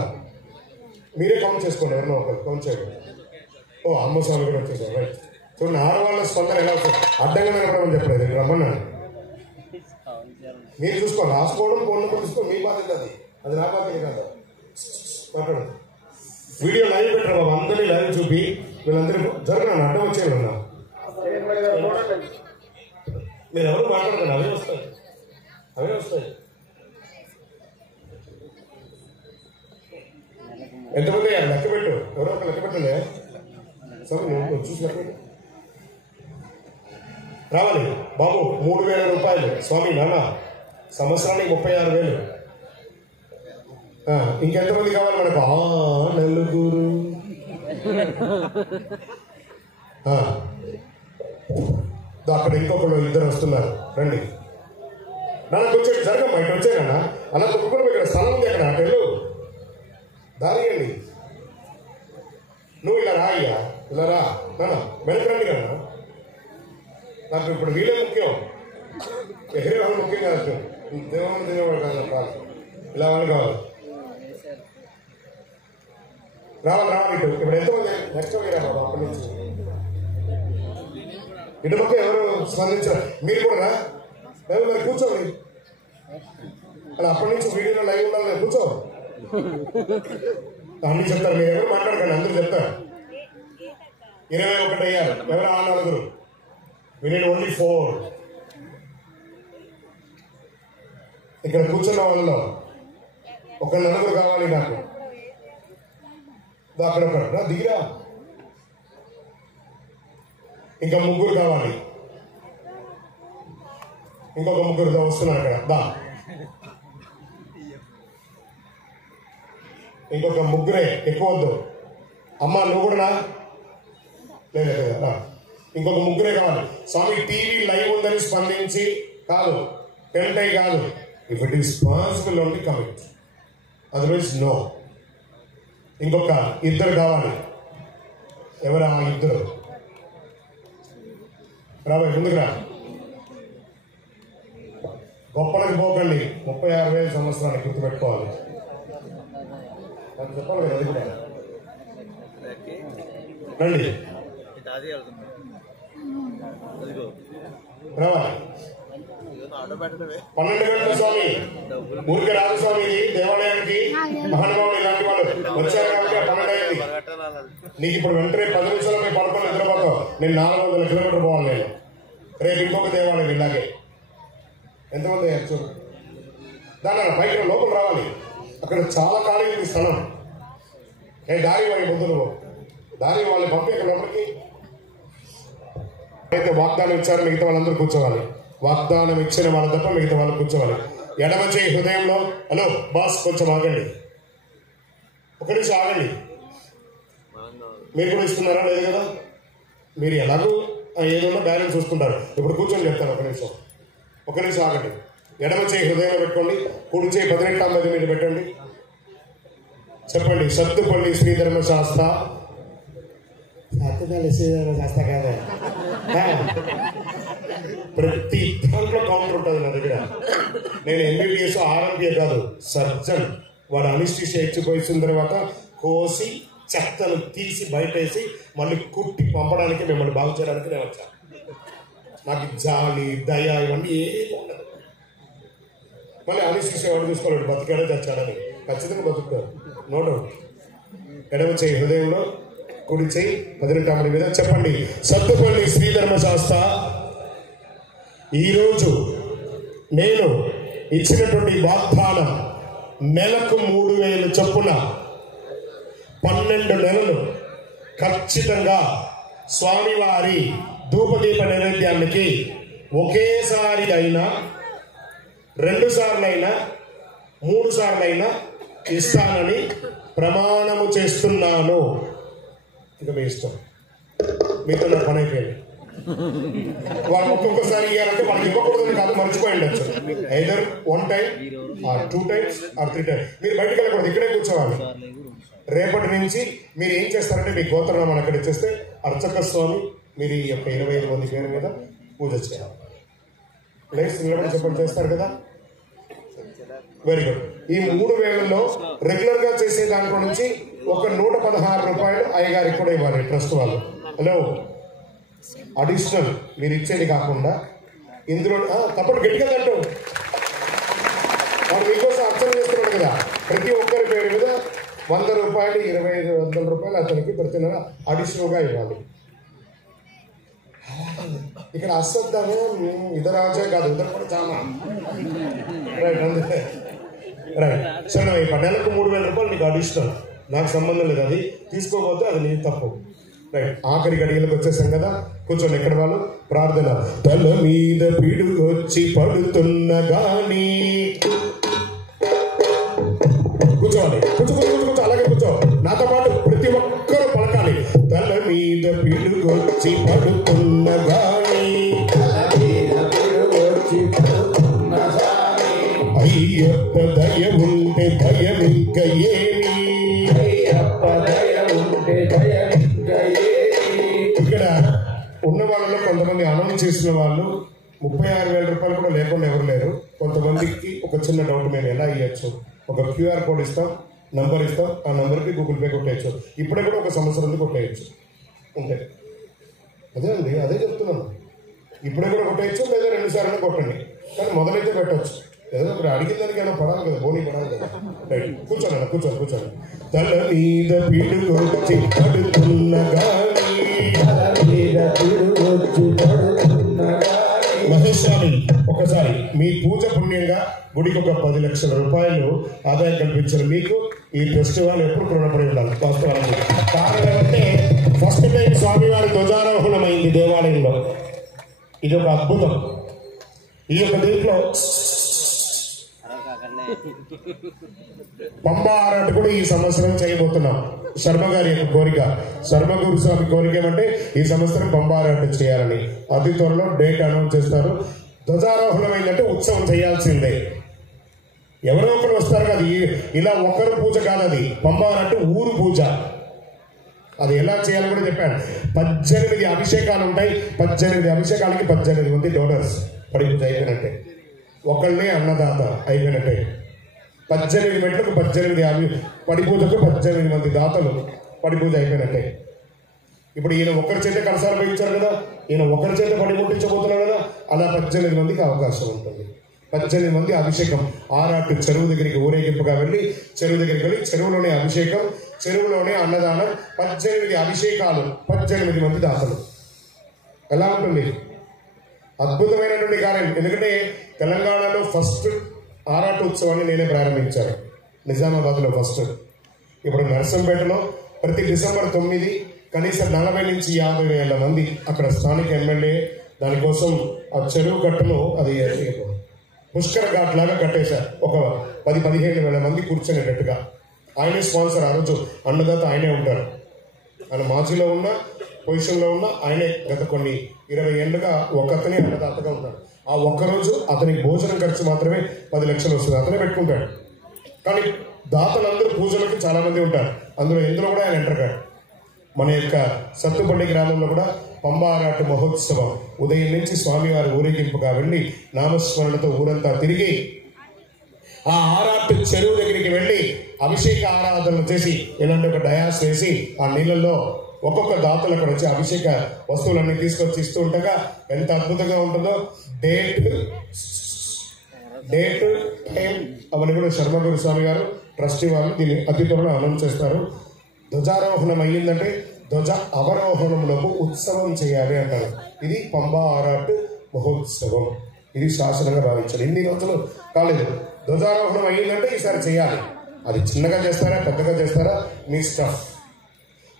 మీరే కౌంట్ చేసుకోండి, ఎవరినో ఒకరు కౌంట్ చేయండి. ఓ అమ్మ స్వామి కూడా వచ్చేసారు. రైట్. చూడండి, ఆడవాళ్ళ స్పందన ఎలా వస్తుంది. అడ్డంగా నిలబడమని చెప్పలేదు, ఇక్కడ రమ్మన్నాను. మీరు చూసుకోండి. రాసుకోవడం ఫోన్ నెంబర్ చూసుకోండి, మీ బాధ్యత అది నా బాధ్యత కాదు. మాట్లాడు. వీడియో లైవ్ పెట్టరు బాబు, అందరినీ లైవ్ చూపి వీళ్ళందరూ జరగను అడ్డం వచ్చేది ఉన్నా. మీరు ఎవరు మాట్లాడకండి, అవే వస్తాయి. ఎంతమంది లెక్క పెట్టు, ఎవరో ఒక లెక్క పెట్టండి. సరే నువ్వు చూసి లెక్క పెట్టు. రావాలి బాబు. 3,000 రూపాయలు స్వామి. నాన్న సంవత్సరానికి 36,000. ఇంకెంతమంది కావాలి మనకు? 9. అక్కడ ఇంకొకళ్ళు 2 వస్తున్నారు. రండి నాన్న, కొంచెం జరగమ్మా, ఇక్కడ వచ్చాయన్నా. అలా తొక్కుకుండా ఇక్కడ స్థలం ఉంది, అక్కడ అటెళ్ళు దారియండి. నువ్వు ఇలా రా అయ్యా, ఇలా రా నాన్న, వెనకరండి కన్నా. నాకు ఇప్పుడు వీళ్ళే ముఖ్యం, ఎగిరే వాళ్ళు ముఖ్యం కాదు. దేవాడు కాదు, ఇలా వాళ్ళు కావాలి. రావాలి ఇటు. ఇప్పుడు ఎంతమంది నెక్స్ట్ బాబు అక్కడి నుంచి ఇటు పక్క ఎవరు స్పందించారు? మీరు కూడా మరి కూర్చోండి. అలా అప్పటి నుంచి వీడియోలో లైవ్ ఉండాలి, కూర్చో. అన్ని చెప్తారు, మీరు ఎవరు మాట్లాడకండి, అందరూ చెప్తారు. 21 అయ్యారు. ఎవరు? 4. We need only 4. ఇక్కడ కూర్చున్న వాళ్ళలో ఒక 4 కావాలి నాకు. అక్కడ దిగిరా. ఇంకా 3 కావాలి. ఇంకొక 3 వస్తున్నారు అక్కడ. ఇంకొక 3 ఎక్కువ వద్దు. అమ్మ నువ్వు కూడా లేదా? ఇంకొక 3 కావాలి. స్వామి టీవీ లైవ్ ఉందని స్పందించి కాదు, టెంట్ అయి కాదు. If it is possible only commit, otherwise no. ఇంకొక 2 కావాలి. ఎవరా 2? రాబోయే ముందుకు రా. గొప్పలకు పోకండి. 36,000 సంవత్సరానికి గుర్తుపెట్టుకోవాలి. నాకు చెప్పాలి కదా, అది కూడా రండి. రావాలి. 12 గంటల స్వామి ఊరికి రాదు స్వామి. దేవాలయానికి మహానుభావులు ఇలాంటి వాళ్ళు వచ్చారు కాబట్టి 12 అయింది. నీకు ఇప్పుడు వెంటనే 10 నిమిషాలు మేము పడుకొని నిద్రపోతావు. నేను 400 కిలోమీటర్ పోవాలి. నేను రేపు ఇంకొక దేవాలయం ఇలాగే. ఎంతమంది అయ్యారు దాని బయట లోపల రావాలి. అక్కడ చాలా ఖాళీ ఉంది స్థలం. దారి వాడి బొద్దులు దారి వాళ్ళని పంపి అక్కడ లోపలికి. అయితే వాగ్దానం ఇచ్చారు, మిగతా వాళ్ళందరూ కూర్చోవాలి. వాగ్దానం ఇచ్చిన వాళ్ళ తప్ప మిగతా వాళ్ళు కూర్చోవాలి. ఎడమ చేయి హృదయంలో. హలో బాస్, కొంచెం ఆగండి, ఒక నిమిషం ఆగండి. మీరు కూడా ఇస్తున్నారా? లేదు కదా. మీరు ఎలాగో ఏదైనా బ్యాలెన్స్ చూసుకుంటారు. ఇప్పుడు కూర్చొని చెప్తాను. ఒక నిమిషం ఆగండి. ఎడమ చేయి హృదయంలో పెట్టుకోండి, కుడి చేయి 18 మంది మీద పెట్టండి. చెప్పండి, సత్తుపల్లి శ్రీధర్మశాస్త్ర. శ్రీధర్మశాస్త్ర కాదా? ప్రతి దాంట్లో కౌంటర్ ఉంటుంది నా దగ్గర. నేను MBBS RMPA కాదు, సర్జన్. వాడు అనిస్టిషియా ఇచ్చిపోయిన తర్వాత కోసి చెత్తను తీసి బయటేసి మళ్ళీ కుట్టి పంపడానికి, మిమ్మల్ని బాగు చేయడానికి నేను వచ్చాను. నాకు జాలి దయ ఇవన్నీ ఏమీ ఉండదు. మళ్ళీ అనిస్టిషియా వాడు చూసుకోలేడు, బతికాడే చచ్చాడని. ఖచ్చితంగా బతుకుతారు, నో డౌట్. ఎడమ చేయి హృదయంలో, కుడి చేయి 18 మీద. చెప్పండి, సత్తుపల్లి శ్రీధర్మశాస్త్ర, ఈరోజు నేను ఇచ్చినటువంటి వాగ్దానం నెలకు 3000 చొప్పున 12 నెలలు ఖచ్చితంగా స్వామివారి ధూపదీప నైవేద్యానికి ఒకేసారి అయినా 2 సార్లైనా 3 సార్లైనా ఇస్తానని ప్రమాణము చేస్తున్నాను. ఇక మీ ఇష్టం, మీతో నా పని అయిపోయింది. వాళ్ళు ఒక్కొక్కసారి ఇవ్వాలంటే వాళ్ళకి ఇవ్వకూడదని కాదు, మర్చిపోయి ఉండొచ్చు. Either 1 time or 2 times or 3 times. మీరు బయటకు వెళ్ళకూడదు, ఇక్కడే కూర్చోవాలి. రేపటి నుంచి మీరు ఏం చేస్తారంటే మీ గోత్రనామాన్ని అక్కడ ఇచ్చేస్తే అర్చక స్వామి మీరు ఈ యొక్క 25 మంది పేరు మీద పూజ చేయాలి. ప్లేస్ నిలబడి చెప్పండి, చేస్తారు కదా. Very good. ఈ 3000లో రెగ్యులర్ గా చేసే దాంట్లో నుంచి ఒక 116 రూపాయలు అయ్యగారికి కూడా ఇవ్వాలి, ట్రస్ట్ వాళ్ళు. హలో, అడిషనల్ మీరు ఇచ్చేది కాకుండా ఇందులో తప్పటి గట్టిగా తట్టు. వాడు మీకోసం అర్చన చేస్తున్నాడు కదా. ప్రతి ఒక్కరి పేరు మీద 100 రూపాయలు 2500 రూపాయలు అతనికి ప్రతి నెల అడిషనల్ గా ఇవ్వాలి. ఇక్కడ అశ్వత్థము ఇతరాజే కాదు, ఇద్దరు కూడా చాలా రైట్. అందుకే రైట్. సరే, నెలకు 3000 రూపాయలు నీకు అడిషనల్. నాకు సంబంధం లేదు, అది తీసుకోకపోతే అది నీ తప్పు. రైట్. ఆఖరి గడియలకు వచ్చేసాం కదా. కూర్చోండి. ఎక్కడ వాళ్ళు ప్రార్థన. తల మీద పిడుగొచ్చి పడుతున్న గాని కూర్చోవాలి. కూర్చో, అలాగే కూర్చో. నాతో పాటు ప్రతి ఒక్కరూ పలకాలి. తల మీద పిడుగొచ్చి పడుతున్న గాని అయ్యప్ప దయ ఉంటే భయం ఇంకా ఏమి. ఇక్కడ ఉన్న వాళ్ళలో కొంతమంది అనౌన్స్ చేసిన వాళ్ళు 36,000 రూపాయలు కూడా లేకుండా ఎవరు లేరు. కొంతమందికి ఒక చిన్న డౌట్, మేము ఎలా ఇవ్వచ్చు? ఒక QR కోడ్ ఇస్తాం, నంబర్ ఇస్తాం, ఆ నంబర్కి గూగుల్ పే కొట్టేయచ్చు. ఇప్పుడే కూడా ఒక సంవత్సరం కొట్టేయచ్చు. అంతే, అదే అండి, అదే చెప్తున్నాను. ఇప్పుడే కూడా కొట్టేయచ్చు, లేదా 2 సార్లు కొట్టండి. కానీ మొదలైతే పెట్టవచ్చు. ఏదో ఒకటి అడిగిన దానికి ఏమైనా పడాలి కదా, బోని పడాలి కదా. రైట్. కూర్చోండి, కూర్చోండి. తల మీద పిడుగొచ్చి పడుతున్న గాని. మహేష్ స్వామి, ఒకసారి మీ పూజ పుణ్యంగా గుడికి ఒక 10 లక్షల రూపాయలు ఆదాయం కల్పించారు. మీకు ఈ ఫెస్టివల్ ఎప్పుడు రుణపడి ఉండాలి. వాస్తవానికి కారణం అంటే ఫస్ట్ టైం స్వామివారి ధ్వజారోహణమైంది దేవాలయంలో. ఇది ఒక అద్భుతం. ఈ యొక్క దీంట్లో పంబా ఆరాట కూడా ఈ సంవత్సరం చేయబోతున్నాం. శర్మ గారి యొక్క కోరిక, శర్మ గురుస్వామి కోరిక ఏమంటే ఈ సంవత్సరం పంబా ఆరాట చేయాలని. అతి త్వరలో డేట్ అనౌన్స్ చేస్తారు. ధ్వజారోహణం అయిందంటే ఉత్సవం చేయాల్సిందే. ఎవరో ఒకరు వస్తారు కదా. ఇలా ఒకరు పూజ కాదు, అది పంబా ఆరాట ఊరు పూజ. అది ఎలా చేయాలో కూడా చెప్పాను. 18 అభిషేకాలు ఉంటాయి. 18 అభిషేకాలకి 18 మంది డోనర్స్. పడి పూజ అయిపోయినట్టే. ఒకళ్ళే అన్నదాత అయిపోయినట్టే. 18 మెట్లకు 18 పడి పూజకు 18 మంది దాతలు. పడి పూజ అయిపోయినట్టే. ఇప్పుడు ఈయన ఒక్కరి చేత కలసాలు పోయించారు కదా, ఈయన ఒకరి చేత పడి ముట్టించబోతున్నారు కదా, అలా 18 మందికి అవకాశం ఉంటుంది. 18 మంది అభిషేకం ఆరాటు చెరువు దగ్గరికి ఊరేగింపుగా వెళ్ళి చెరువు దగ్గరికి వెళ్ళి చెరువులోనే అభిషేకం, చెరువులోనే అన్నదానం, 18 అభిషేకాలు, 18 మంది దాతలు. ఎలా ఉంటుంది? అద్భుతమైనటువంటి కార్యం. ఎందుకంటే తెలంగాణలో ఫస్ట్ ఆరాట ఉత్సవాన్ని నేనే ప్రారంభించాను, నిజామాబాద్లో ఫస్ట్. ఇప్పుడు నర్సంపేటలో ప్రతి డిసెంబర్ 9 కనీసం 40 నుంచి 50 వేల మంది అక్కడ స్థానిక ఎమ్మెల్యే దానికోసం ఆ చెరువు గట్టును అది పుష్కర ఘాట్ లాగా కట్టేశారు. ఒక 10-15 వేల మంది కూర్చునేటట్టుగా. ఆయనే స్పాన్సర్. ఆ రోజు అన్నదాత ఆయనే ఉంటారు. ఆయన మాజీలో ఉన్న పొజిషన్లో ఉన్న ఆయనే గత కొన్ని 20 ఏళ్ళుగా ఒకతనే అన్నదాతగా ఉంటాడు. ఆ ఒక్కరోజు అతనికి భోజనం ఖర్చు మాత్రమే 10 లక్షలు వస్తుంది, అతనే పెట్టుకుంటాడు. కానీ దాతలందరూ పూజలకి చాలా మంది ఉంటారు. ఎందులో కూడా ఆయన ఎంటర్ కాడు. మన యొక్క సత్తుపల్లి గ్రామంలో కూడా పంబారాటు మహోత్సవం ఉదయం నుంచి స్వామివారి ఊరేగింపుగా వెళ్ళి నామస్మరణతో ఊరంతా తిరిగి ఆ ఆరాటు చెరువు దగ్గరికి వెళ్ళి అభిషేక ఆరాధనలు చేసి ఇలాంటి ఒక డయాస్ వేసి ఆ నీళ్ళల్లో ఒక్కొక్క దాతలు అక్కడ వచ్చి అభిషేక వస్తువులన్నీ తీసుకొచ్చి ఇస్తూ ఉండగా ఎంత అద్భుతంగా ఉంటుందో. డేట్ టైం అవన్నీ కూడా శర్మ గురుస్వామి గారు ట్రస్టీ వాళ్ళు దీన్ని అతి త్వరలో అనౌన్స్ చేస్తారు. ధ్వజారోహణం అయ్యిందంటే ధ్వజ అవరోహణంలోపు ఉత్సవం చేయాలి అంటారు. ఇది పంబా ఆరాటు మహోత్సవం. ఇది శాసనంగా భావించాలి. ఇన్ని రోజులు కాలేదు. ధ్వజారోహణం అయ్యిందంటే ఈసారి చేయాలి. అది చిన్నగా చేస్తారా పెద్దగా చేస్తారా మీ స్టఫ్.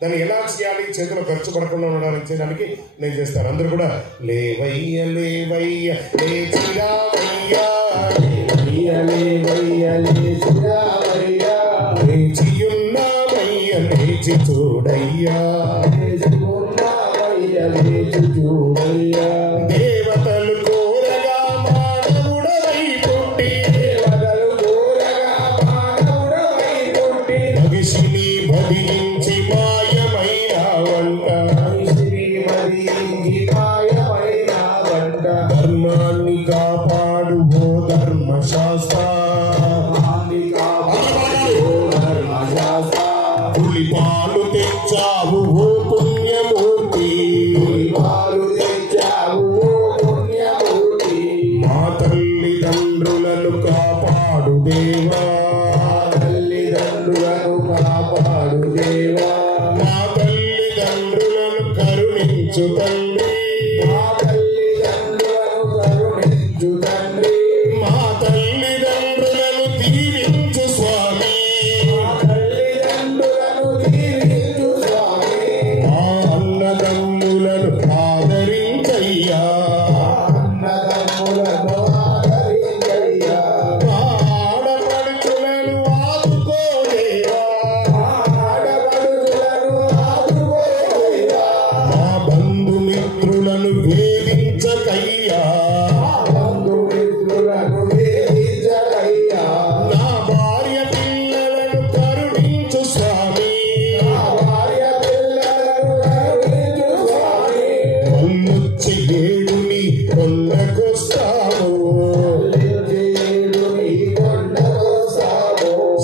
దాన్ని ఎలా చేయాలి, చేతిలో ఖర్చు పడకుండా ఉండడానికి చేయడానికి నేను చేస్తాను. అందరూ కూడా లేవయ్య లేవయ్య లేచిరావయ్యా లేచియున్నామయ్య లేచి చూడయ్యా దేవతలు కోరగా మానవుడవై పుట్టి మగిషిని భరించి ధర్మాన్ని కాపాడు ఓ ధర్మశాస్త్ర పులిపాలు తెచ్చావు ఓ పుణ్యమూర్తి మా తల్లిదండ్రులను కాపాడు దేవా మా తల్లిదండ్రులను కరుణించు తండ్రి మా తల్లిదండ్రులను దీవించు స్వామి మా అన్నదమ్ములను ఆదరించయ్యా మా ఆడపడుచులను ఆదుకోలేవా మా బంధుమిత్రులను వేధించకయ్యా నా భార్య పిల్లలను కరుణించు స్వామి కొల్లొచ్చి ఏడుని కొండకొస్తావు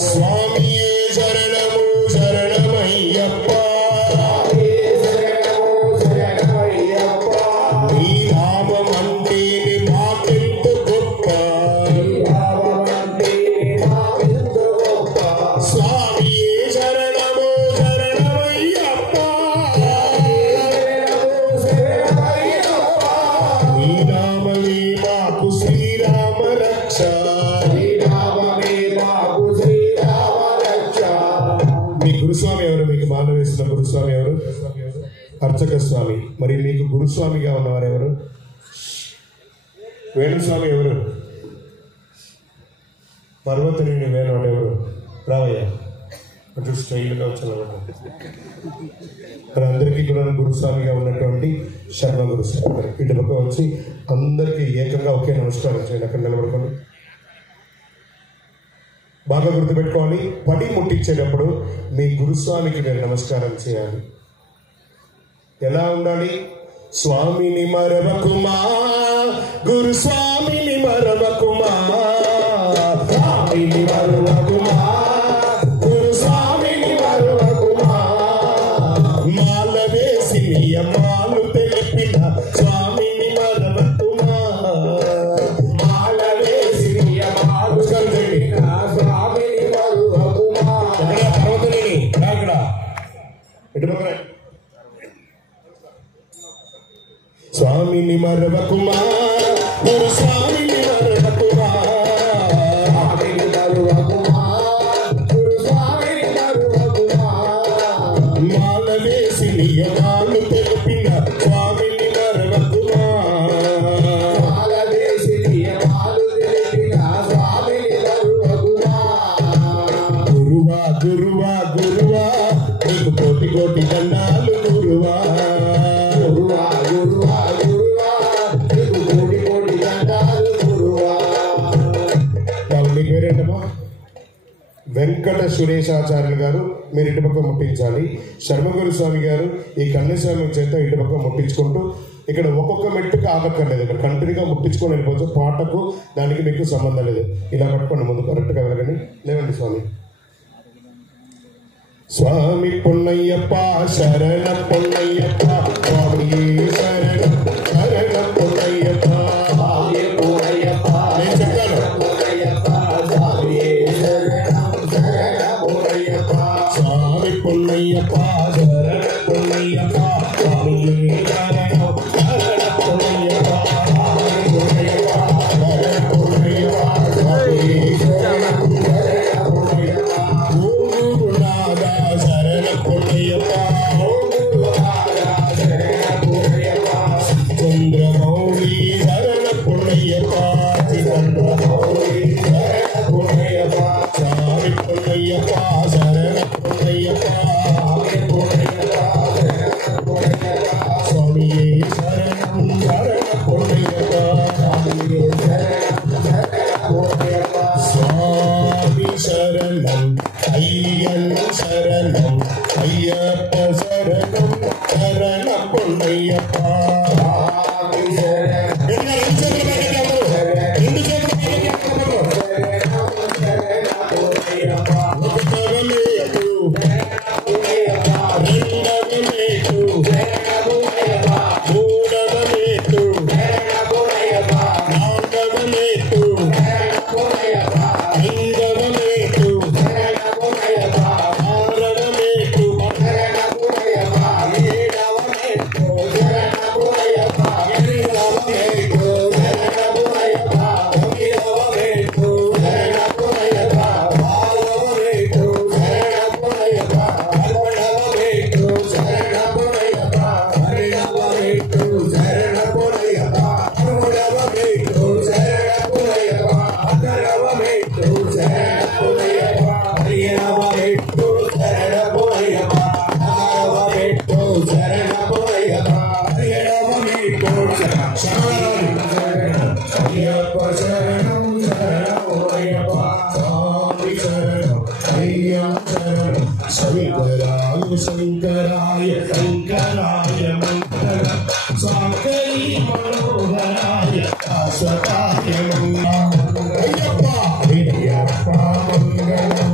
స్వామియే శరణము శరణమయ్యప్ప నీ నామం అంటేనే మాకెంత గొప్ప స్వామియే శరణము శరణమయ్యప్ప నీ నామమే మాకు శ్రీరామ రక్ష మీ గురుస్వామి ఎవరు? మీకు మాల వేసిన గురుస్వామి ఎవరు? అర్చక స్వామి. మరి మీకు గురుస్వామిగా ఉన్నవారు ఎవరు? వేణుస్వామి ఎవరు? పర్వతనేని వేణుడు ఎవరు? రావయ్య కొంచెం స్టైల్గా వచ్చాను. మరి అందరికీ కూడా గురుస్వామిగా ఉన్నటువంటి శర్మ గురుస్వామి గారు ఇటు పక్క వచ్చి అందరికీ ఏకంగా ఒకే నమస్కారం చేయండి. అక్కడ నిలబడుకోండి. బాగా గుర్తుపెట్టుకోవాలి, పడి ముట్టించేటప్పుడు మీ గురుస్వామికి మీరు నమస్కారం చేయాలి. ఎలా ఉండాలి? స్వామిని మరవకుమా గురుస్వామిని మరవకుమా స్వామిని మరవకుమా గురుస్వామిని మరవకుమా మాల వేసి ఇటు పక్కన స్వామిని మరవకుమా గురు స్వామిని మరవకుమా మాల వేసి నియమాలు తెలిపిన స్వామిని మరవకుమా గురువా గురువా గురువా నీకు కోటి కోటి దండాలు గురువా మీ పేరేంటమ్మా? వెంకట సురేశాచార్యులు గారు. మీరు ఇటుపక్క ముట్టించాలి. శర్మగురు స్వామి గారు ఈ కన్యస్వామి చేత ఇటుపక్క ముట్టించుకుంటూ ఇక్కడ ఒక్కొక్క మెట్టుకు ఆగక్కర్లేదు, ఇక్కడ కంటిన్యూగా ముట్టించుకొని వెళ్ళిపోవచ్చు. పాటకు దానికి మీకు సంబంధం లేదు. ఇలా పట్టుకోండి, ముందు కరెక్ట్గా వెళ్ళగని లేవండి. స్వామి స్వామి పొన్నయ్యప్ప శరణ పొన్నయ్యప్ప స్వామి శరణ శరణ పొన్నయ్యప్ప. నేను చెప్తాను. స్వామి పొన్నయ్యప్ప శరణ పొన్నయ్యప్ప స్వామి శరణ శరణ పొన్నయ్యప్ప చంద్రమౌళి శరణ పొన్నయ్యప్ప స్వామి పొన్నయ్యప్ప శరణ పొన్నయ్యప్ప స్వామి శరణం శరణ పొన్నయ్యప్ప స్వామి శరణం అయ్యన్న శరణం అయ్యప్ప శరణం శరణ పొన్నయ్యప్ప. శంకరాయ శంకరాయ మంగళం స్వామి మనోహరాయ శాశ్వతాయ మంగళం అయ్యప్ప మంగళం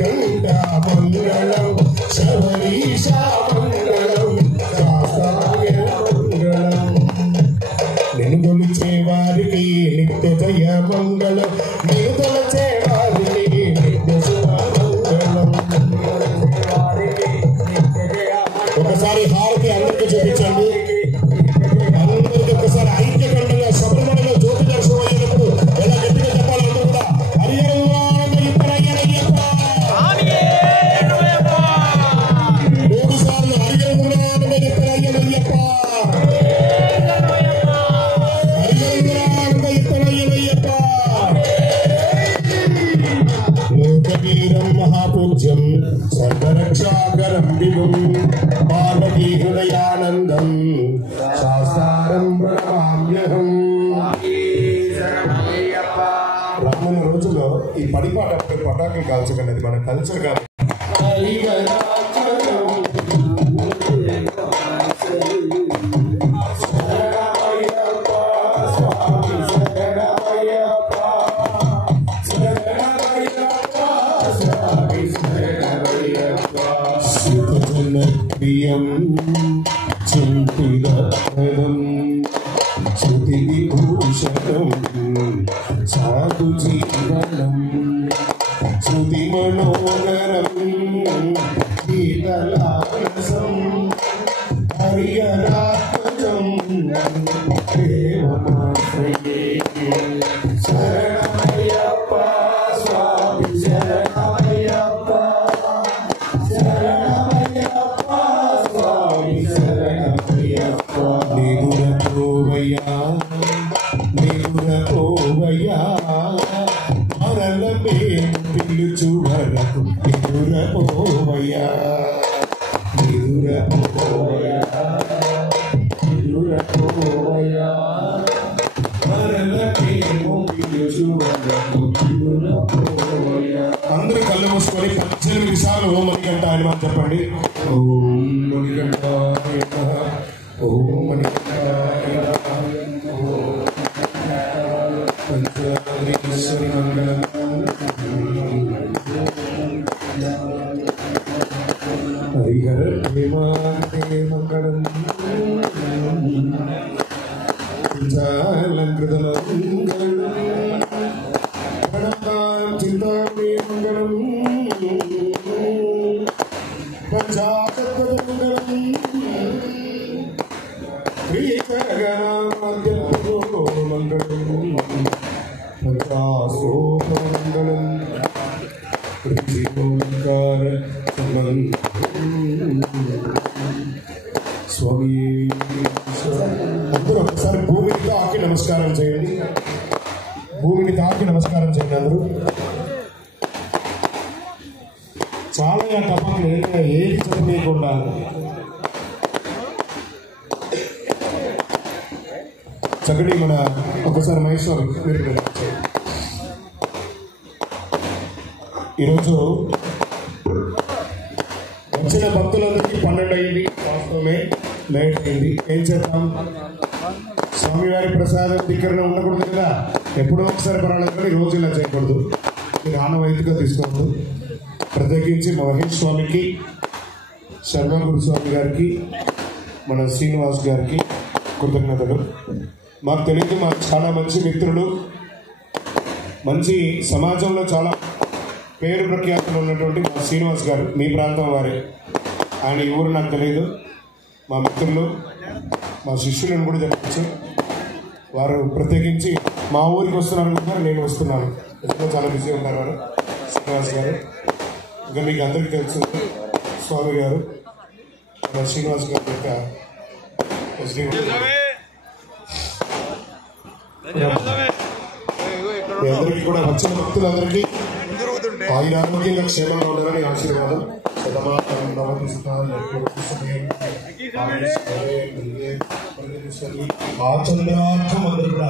గంగ మంగళం శబరీశ మంగళం శాస్త్రాయ మంగళం. నిన్ను కొలిచే వారికి నిత్య జయ మంగళం, నిన్ను కొలిచే వారికి నిత్య శుభ మంగళం. ఒకసారి హారతి అందరికీ చూపించండి. అందరికీ ఒకసారి ఐక్యకంఠంగా శబరిమలలో జ్యోతి దర్శనం అయినప్పుడు ఎలా గట్టిగా చెప్పాలి అందరూ కూడా హరిహరయ్యప్ప. 3 సార్లు హరిహరయ్యప్ప హరిహరయ్యప్ప. లోకవీరం మహాపూజ్యం సర్వరక్షాకరం విభుం పార్వతీ హృదయానందం శాస్త్రం ప్రణమామ్యహం. రానున్న రోజుల్లో ఈ పడిపాట పటాకులు కాల్చకండి, అది మన కల్చర్ కాదు. ప్రియం చింతిరత్నం శృతి విభూషణం సాధు జీవనం శృతి మనోహరం గీతలాలసం హరిహరాత్మజం దేవమాశ్రయే శరణమయ్యప్ప స్వామి శరణమయ్యప్ప శరణమయ్యప్ప స్వామి శరణమయ్యప్ప నిదురపోవయ్యా నిదురపోవయ్యా మరల మేము పిలుచు వరకు నిదురపోవయ్యా నిదురపోవయ్యా నిదురపోవయ్యా మరల మేము పిలుచు వరకు నిదురపోవయ్యా. అందరూ కళ్ళు మూసుకొని 18 సార్లు ఓం మణికంఠ అని మనం చెప్పండి. ఓం మణికంఠాయ నమః ఓం మణికంఠాయ నమః ఓం పంచాగ్రీశ్వరి మంగళం హరిహర ప్రేమాంతే మంగళం పంచాలంకృత మంగళం ప్రణతాం చింతామణి మంగళం పంచాశత మంగళం ప్రియగణామధ్యో మంగళం పంచాశోపమంగళం ఓంకార స్వామి. అందరూ ఒకసారి భూమిని తాకి నమస్కారం చేయండి. భూమిని తాకి నమస్కారం చేయండి అందరూ. చాలా తప్పని ఏది చెప్పలేకుండా చక్కటి మన ఒకసారి మహేశ్వరి మీరు ఈరోజు వచ్చిన భక్తులందరికీ 12 అయింది. వాస్తవమే లేట్ అయింది. ఏం చేద్దాం, స్వామివారి ప్రసాదం దగ్గర ఉండకూడదు కదా. ఎప్పుడో ఒకసారి పర్వాలేదు కానీ రోజు ఇలా చేయకూడదు. మీరు ఆనవాయితీగా తీసుకోవద్దు. ప్రత్యేకించి మహేష్ స్వామికి, శర్మ గురుస్వామి గారికి, మన శ్రీనివాస్ గారికి కృతజ్ఞతలు. మాకు తెలియదు, మాకు చాలా మంచి మిత్రులు, మంచి సమాజంలో చాలా పేరు ప్రఖ్యాతులు ఉన్నటువంటి మా శ్రీనివాస్ గారు మీ ప్రాంతం వారే. ఆయన ఈ ఊరు నాకు తెలియదు. మా మిత్రులు, మా శిష్యులను కూడా చెప్పచ్చు. వారు ప్రత్యేకించి మా ఊరికి వస్తున్నారు కూడా నేను వస్తున్నాను. ఎందుకంటే చాలా బిజీ ఉన్నారు వారు. శ్రీనివాస్ గారు ఇంకా మీకు అందరికీ తెలుసు. స్వామి గారు, మన శ్రీనివాస్ గారి యొక్క మీ అందరికీ కూడా వచ్చిన భక్తులందరికీ ఆయురారోగ్యంగా క్షేమంగా ఉండాలని ఆశీర్వాదం. ఆచంద్రార్థం అందరూ కూడా